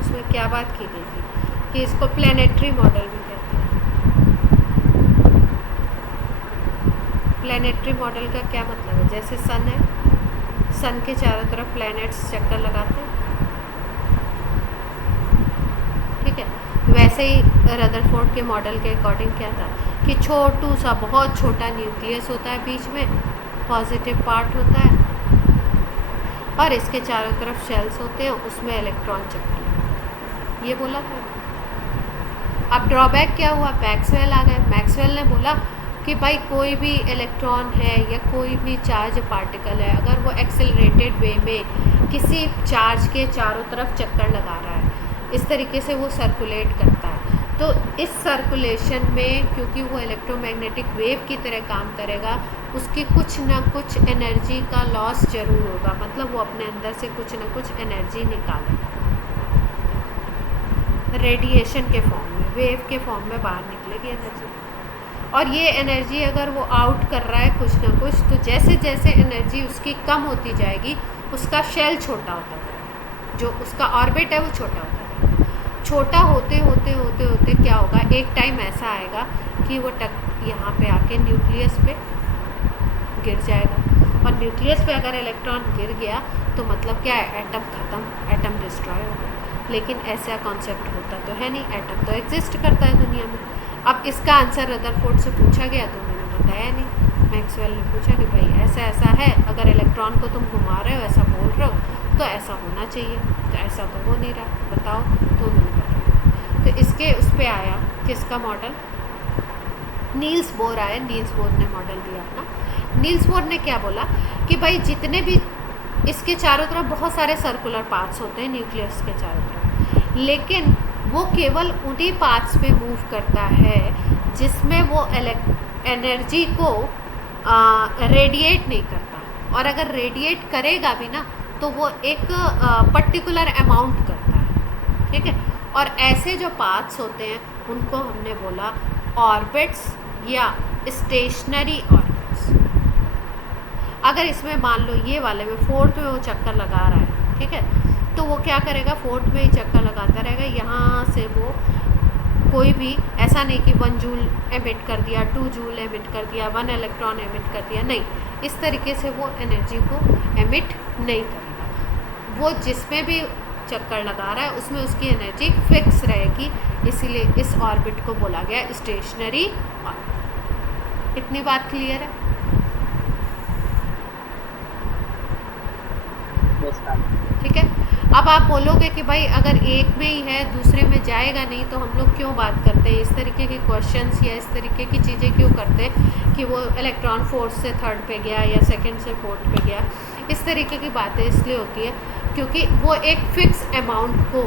उसमें क्या बात की गई थी कि इसको प्लैनेटरी मॉडल भी कहते हैं। प्लैनेटरी मॉडल का क्या मतलब है? जैसे सन है, सन के चारों तरफ प्लैनेट्स चक्कर लगाते हैं, ठीक है। वैसे ही रदरफोर्ड के मॉडल के अकॉर्डिंग क्या था कि छोटू सा बहुत छोटा न्यूक्लियस होता है, बीच में पॉजिटिव पार्ट होता है और इसके चारों तरफ शेल्स होते हैं, उसमें इलेक्ट्रॉन चक्कर लगते हैं। ये बोला था। अब ड्रॉबैक क्या हुआ? मैक्सवेल आ गए। मैक्सवेल ने बोला कि भाई कोई भी इलेक्ट्रॉन है या कोई भी चार्ज पार्टिकल है, अगर वो एक्सेलरेटेड वे में किसी चार्ज के चारों तरफ चक्कर लगा रहा है, इस तरीके से वो सर्कुलेट करता है, तो इस सर्कुलेशन में क्योंकि वो इलेक्ट्रोमैग्नेटिक वेव की तरह काम करेगा, उसकी कुछ ना कुछ एनर्जी का लॉस जरूर होगा, मतलब वो अपने अंदर से कुछ ना कुछ एनर्जी निकालेगा रेडिएशन के फॉर्म में, वेव के फॉर्म में बाहर निकलेगी एनर्जी। और ये एनर्जी अगर वो आउट कर रहा है कुछ ना कुछ, तो जैसे जैसे एनर्जी उसकी कम होती जाएगी, उसका शेल छोटा होता जाएगा, जो उसका ऑर्बिट है वो छोटा होता जाएगा। छोटा होते होते होते होते क्या होगा, एक टाइम ऐसा आएगा कि वो यहाँ पे आके न्यूक्लियस पे गिर जाएगा, और न्यूक्लियस पे अगर इलेक्ट्रॉन गिर गया तो मतलब क्या है, एटम ख़त्म, एटम डिस्ट्रॉय हो गया। लेकिन ऐसा कॉन्सेप्ट होता तो है नहीं, एटम तो एग्जिस्ट करता है दुनिया में। अब इसका आंसर रदरफोर्ड से पूछा गया तो उन्होंने बताया नहीं। मैक्सवेल ने पूछा कि भाई ऐसा ऐसा है, अगर इलेक्ट्रॉन को तुम घुमा रहे हो, ऐसा बोल रहे हो, तो ऐसा होना चाहिए, तो ऐसा तो हो नहीं रहा, बताओ। तो उन्होंने बताया। तो इसके उस पर आया किसका मॉडल, नील्स बोर आया। नील्स बोर ने मॉडल दिया अपना। नील्स बोर ने क्या बोला कि भाई जितने भी इसके चारों तरफ बहुत सारे सर्कुलर पाथ्स होते हैं न्यूक्लियस के चारों तरफ, लेकिन वो केवल उन्हीं पाथ्स पे मूव करता है जिसमें वो एनर्जी को रेडिएट नहीं करता, और अगर रेडिएट करेगा भी ना तो वो एक पर्टिकुलर अमाउंट करता है, ठीक है। और ऐसे जो पाथ्स होते हैं उनको हमने बोला ऑर्बिट्स या स्टेशनरी ऑर्बिट्स। अगर इसमें मान लो ये वाले में फोर्थ में वो चक्कर लगा रहा है, ठीक है, तो वो क्या करेगा, फोर्थ में ही चक्कर लगाता रहेगा। यहाँ से वो कोई भी ऐसा नहीं कि 1 जूल एमिट कर दिया, 2 जूल एमिट कर दिया, 1 इलेक्ट्रॉन एमिट कर दिया, नहीं, इस तरीके से वो एनर्जी को एमिट नहीं करेगा। वो जिसमें भी चक्कर लगा रहा है उसमें उसकी एनर्जी फिक्स रहेगी, इसीलिए इस ऑर्बिट को बोला गया स्टेशनरी ऑर्बिट। इतनी बात क्लियर है? ठीक है। अब आप बोलोगे कि भाई अगर एक में ही है दूसरे में जाएगा नहीं, तो हम लोग क्यों बात करते हैं इस तरीके के क्वेश्चंस या इस तरीके की चीज़ें क्यों करते हैं कि वो इलेक्ट्रॉन फोर्थ से थर्ड पे गया या सेकंड से फोर्थ पे गया। इस तरीके की बातें इसलिए होती है क्योंकि वो एक फिक्स अमाउंट को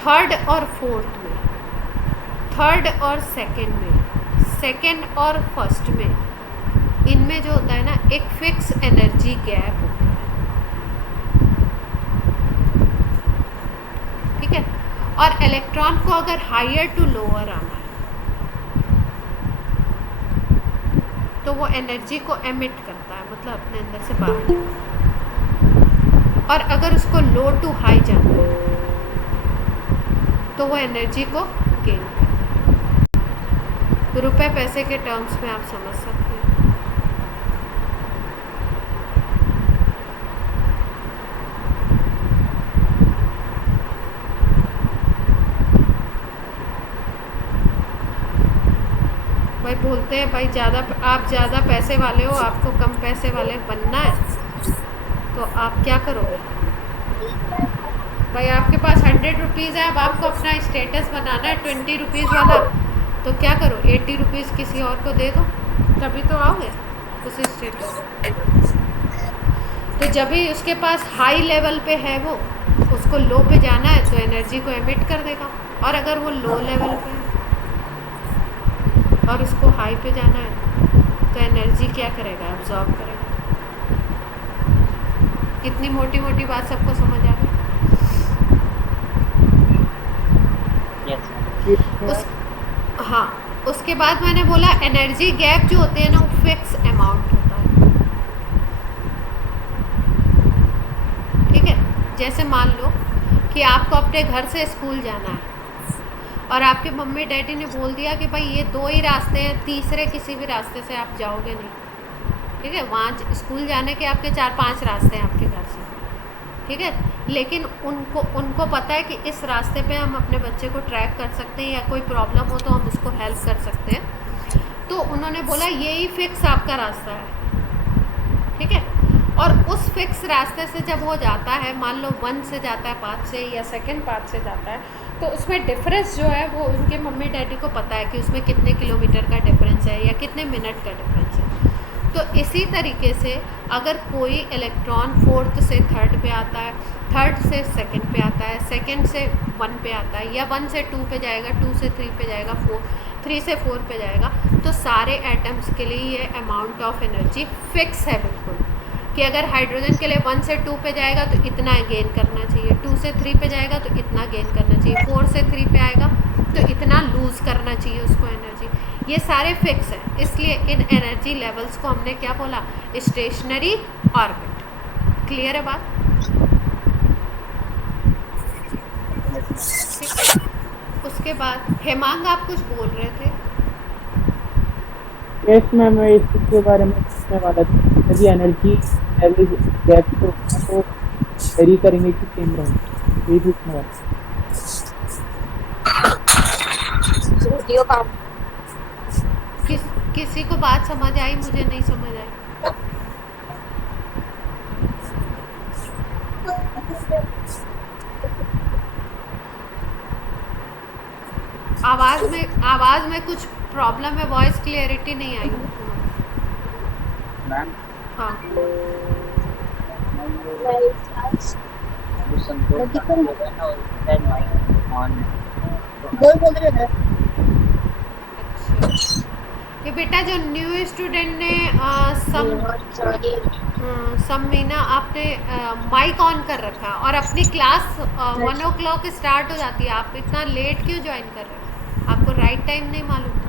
थर्ड और फोर्थ में, थर्ड और सेकंड में, सेकंड और फर्स्ट में, इनमें जो होता है ना एक फिक्स एनर्जी गैप होता है, ठीक है। और इलेक्ट्रॉन को अगर हायर टू लोअर आना है तो वो एनर्जी को एमिट करता है, मतलब अपने अंदर से बाहर निकालता है। और अगर उसको लो टू हाई जाना है तो वो एनर्जी को गेन करता है। रुपए पैसे के टर्म्स में आप समझ सकते हैं। भाई बोलते हैं भाई आप ज़्यादा पैसे वाले हो, आपको कम पैसे वाले बनना है, तो आप क्या करोगे? भाई आपके पास 100 रुपीज़ है, अब आपको अपना स्टेटस बनाना है 20 रुपीज़ वाला, तो क्या करो, 80 रुपीज़ किसी और को दे दो, तभी तो आओगे उस स्टेटस। तो जब भी उसके पास हाई लेवल पे है वो, उसको लो पे जाना है तो एनर्जी को एमिट कर देगा, और अगर वो लो लेवल पे है और उसको हाई पे जाना है तो एनर्जी क्या करेगा, एब्जॉर्ब करेगा। इतनी मोटी मोटी बात सबको समझ आ गई? हाँ, उसके बाद मैंने बोला एनर्जी गैप जो होते हैं ना वो फिक्स अमाउंट होता है, ठीक है। जैसे मान लो कि आपको अपने घर से स्कूल जाना है और आपके मम्मी डैडी ने बोल दिया कि भाई ये 2 ही रास्ते हैं, तीसरे किसी भी रास्ते से आप जाओगे नहीं, ठीक है। वहाँ स्कूल जाने के आपके 4-5 रास्ते हैं आपके घर से, ठीक है। लेकिन उनको पता है कि इस रास्ते पे हम अपने बच्चे को ट्रैक कर सकते हैं या कोई प्रॉब्लम हो तो हम उसको हेल्प कर सकते हैं। तो उन्होंने बोला यही फिक्स आपका रास्ता है, ठीक है। और उस फिक्स रास्ते से जब वो जाता है, मान लो 1 से जाता है पाथ से या सेकंड पाथ से जाता है, तो उसमें डिफरेंस जो है वो उनके मम्मी डैडी को पता है कि उसमें कितने किलोमीटर का डिफरेंस है या कितने मिनट का डिफरेंस है। तो इसी तरीके से अगर कोई इलेक्ट्रॉन 4th से 3rd पे आता है, 3rd से 2nd पे आता है, 2nd से 1 पे आता है, या 1 से 2 पे जाएगा, 2 से 3 पे जाएगा, 3 से 4 पे जाएगा, तो सारे एटम्स के लिए ये अमाउंट ऑफ एनर्जी फिक्स है बिल्कुल, कि अगर हाइड्रोजन के लिए 1 से 2 पे जाएगा तो इतना गेन करना चाहिए, 2 से 3 पे जाएगा तो इतना गेन करना चाहिए, 4 से 3 पे आएगा तो इतना लूज़ करना चाहिए उसको एनर्जी। ये सारे फिक्स हैं, इसलिए इन एनर्जी लेवल्स को हमने क्या बोला, स्टेशनरी ऑर्बिट। क्लियर है बात? ठीक है। उसके बाद हेमांग आप कुछ बोल रहे थे। यस मैम, मैं इसके बारे में पूछने वाला था। यदि एनर्जी लेवल गैप तो वेरी करेंगे कि सेम रहेंगे, यही पूछने वाला। किसी को बात समझ आई? मुझे नहीं समझ आई। आवाज में कुछ प्रॉब्लम है, वॉइस क्लियरिटी नहीं आई मैम। हाँ। संतोष का हो गया ना, उसका माइक ऑन है। अच्छा, ये बेटा जो न्यू स्टूडेंट ने मीना आपने माइक ऑन कर रखा है और अपनी क्लास 1 o'clock स्टार्ट हो जाती है, आप इतना लेट क्यों ज्वाइन कर रहे हैं? आपको राइट टाइम नहीं मालूम था?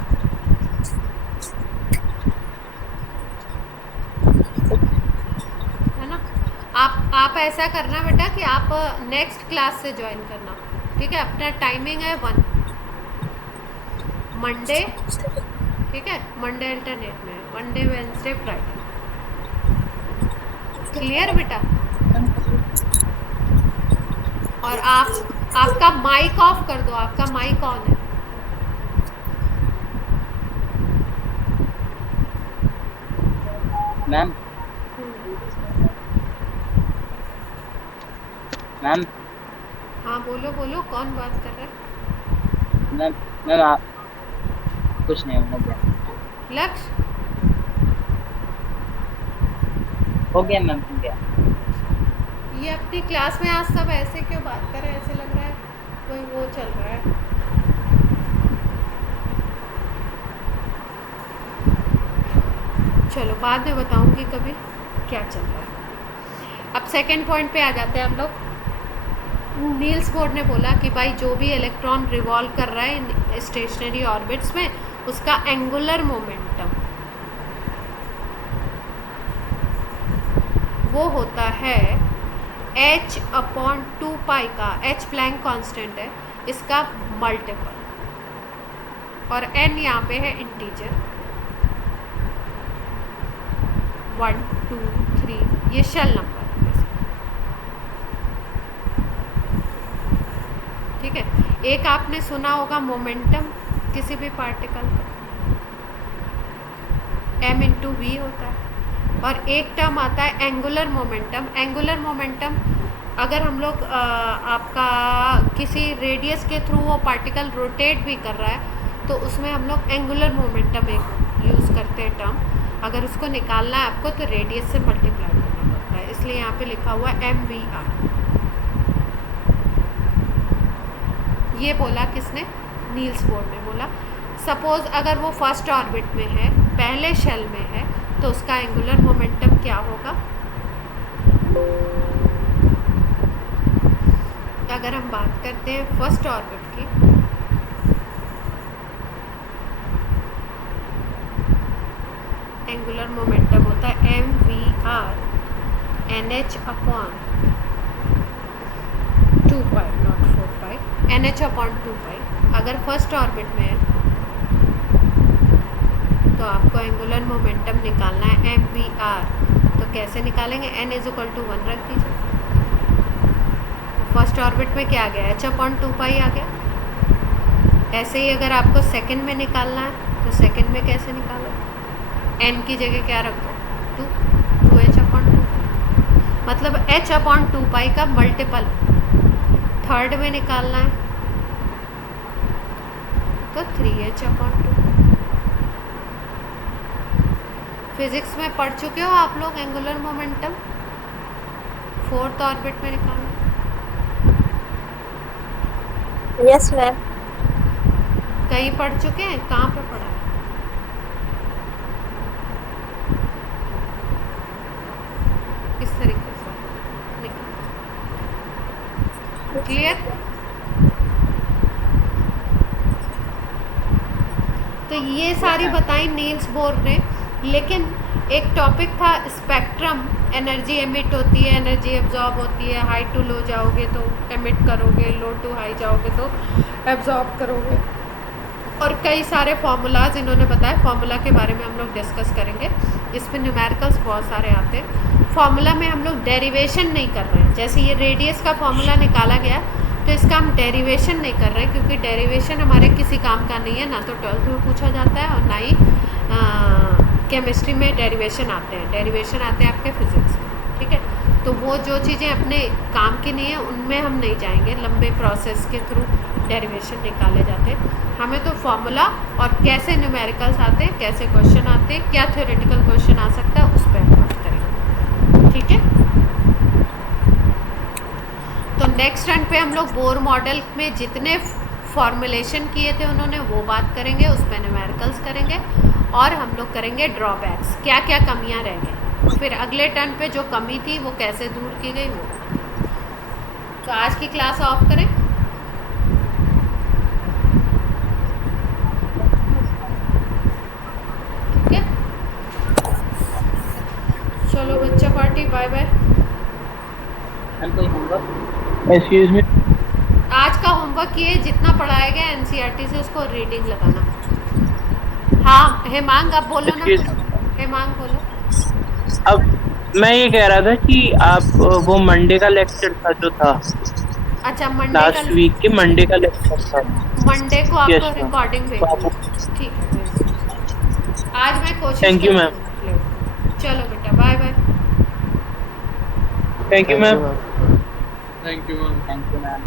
है ना? आप ऐसा करना बेटा कि आप नेक्स्ट क्लास से ज्वाइन करना, ठीक है। अपना टाइमिंग है 1 मंडे, ठीक है। मंडे अल्टरनेट में, मंडे वेडनेसडे फ्राइडे। क्लियर बेटा? और आपका माइक ऑफ कर दो, आपका माइक ऑन है। मैम। मैम। हाँ बोलो बोलो, कौन बात कर रहा है? मैम आप कुछ नहीं हो गया। लक्ष्य हो गया मैम, हो गया। ये अपनी क्लास में आज सब ऐसे क्यों बात कर रहे हैं? ऐसे लग रहा है कोई वो चल रहा है। चलो बाद में बताऊंगी कभी क्या चल रहा है। अब सेकंड पॉइंट पे आ जाते हैं हम लोग। नील्स बोर ने बोला कि भाई जो भी इलेक्ट्रॉन रिवॉल्व कर रहा है स्टेशनरी ऑर्बिट्स में, उसका एंगुलर मोमेंटम वो होता है h/2π का, h प्लैंक कांस्टेंट है, इसका मल्टीपल, और n यहाँ पे है इंटीजर 1 2 3, ये शेल नंबर है, ठीक है। एक आपने सुना होगा मोमेंटम किसी भी पार्टिकल का m/v होता है, और एक टर्म आता है एंगुलर मोमेंटम। एंगुलर मोमेंटम अगर हम लोग आपका किसी रेडियस के थ्रू वो पार्टिकल रोटेट भी कर रहा है तो उसमें हम लोग एंगुलर मोमेंटम एक यूज़ करते हैं टर्म। अगर उसको निकालना है आपको तो रेडियस से मल्टीप्लाई करना पड़ता है, इसलिए यहाँ पे लिखा हुआ है mvr। ये बोला किसने? नील्स बोर ने बोला। सपोज अगर वो फर्स्ट ऑर्बिट में है, पहले शेल में है, तो उसका एंगुलर मोमेंटम क्या होगा? अगर हम बात करते हैं फर्स्ट ऑर्बिट की, एंगुलर मोमेंटम होता है mvr nh/2 2 pi not 4 pi NH upon 2 पाई। अगर फर्स्ट ऑर्बिट में है तो आपको एंगुलर मोमेंटम निकालना है mvr। तो कैसे निकालेंगे? n इज इक्वल टू 1 रख दीजिए। फर्स्ट ऑर्बिट में क्या आ गया? h अपॉन 2 पाई आ गया। ऐसे ही अगर आपको सेकंड में निकालना है तो सेकंड में कैसे निकालो? n की जगह क्या रख दो? 2h अपॉन 2 पाई। मतलब h अपॉन 2 पाई का मल्टीपल थर्ड में निकालना है तो 3h अपॉन 2। फिजिक्स में पढ़ चुके हो आप लोग एंगुलर मोमेंटम, फोर्थ ऑर्बिट में निकालना। Yes ma'am. कहीं पढ़ चुके हैं? कहाँ पे पढ़ा है? इस तरीके से क्लियर? तो ये सारी बताई नील्स बोर ने। लेकिन एक टॉपिक था स्पेक्ट्रम, एनर्जी एमिट होती है, एनर्जी एब्जॉर्ब होती है, हाई टू लो जाओगे तो एमिट करोगे, लो टू हाई जाओगे तो एब्जॉर्ब करोगे, और कई सारे फार्मूलाज इन्होंने बताया। फार्मूला के बारे में हम लोग डिस्कस करेंगे। इसमें न्यूमेरिकल्स बहुत सारे आते हैं। फार्मूला में हम लोग डेरिवेशन नहीं कर रहे हैं। जैसे ये रेडियस का फार्मूला निकाला गया तो इसका हम डेरिवेशन नहीं कर रहे हैं, क्योंकि डेरिवेशन हमारे किसी काम का नहीं है। ना तो 12th में पूछा जाता है और ना ही केमिस्ट्री में डेरिवेशन आते हैं। डेरिवेशन आते हैं आपके फिजिक्स में, ठीक है? तो वो जो चीज़ें अपने काम की नहीं है उनमें हम नहीं जाएंगे। लंबे प्रोसेस के थ्रू डेरिवेशन निकाले जाते हैं। हमें तो फॉर्मूला और कैसे न्यूमेरिकल्स आते हैं, कैसे क्वेश्चन आते हैं, क्या थ्योरेटिकल क्वेश्चन आ सकता है, उस पर हम बात करेंगे, ठीक है? तो नेक्स्ट रन पे हम लोग बोर मॉडल में जितने फॉर्मुलेशन किए थे उन्होंने वो बात करेंगे, उस पर न्यूमेरिकल्स करेंगे, और हम लोग करेंगे ड्रॉबैक्स, क्या क्या कमियां रह गई। फिर अगले टर्न पे जो कमी थी वो कैसे दूर की गई वो। तो आज की क्लास ऑफ करें। ठीक है, चलो बच्चा पार्टी, बाय बाय। मैम कोई होमवर्क? एक्सक्यूज मी, आज का होमवर्क ये जितना पढ़ाया गया एनसीईआरटी से उसको रीडिंग लगाना। हाँ हेमांग, अब बोलो ना। हेमांग बोलो। अब मैं ये कह रहा था कि आप वो मंडे का लेक्चर था जो था अच्छा, मंडे लास्ट का वीक के मंडे का लेक्चर था। मंडे को Yes, आपको ma'am. रिकॉर्डिंग भेजूंगी, ठीक है? आज मैं कोशिश Thank you, ma'am. करूंगी। चलो बेटा, bye bye. Thank you ma'am. Thank you ma'am. Thank you ma'am.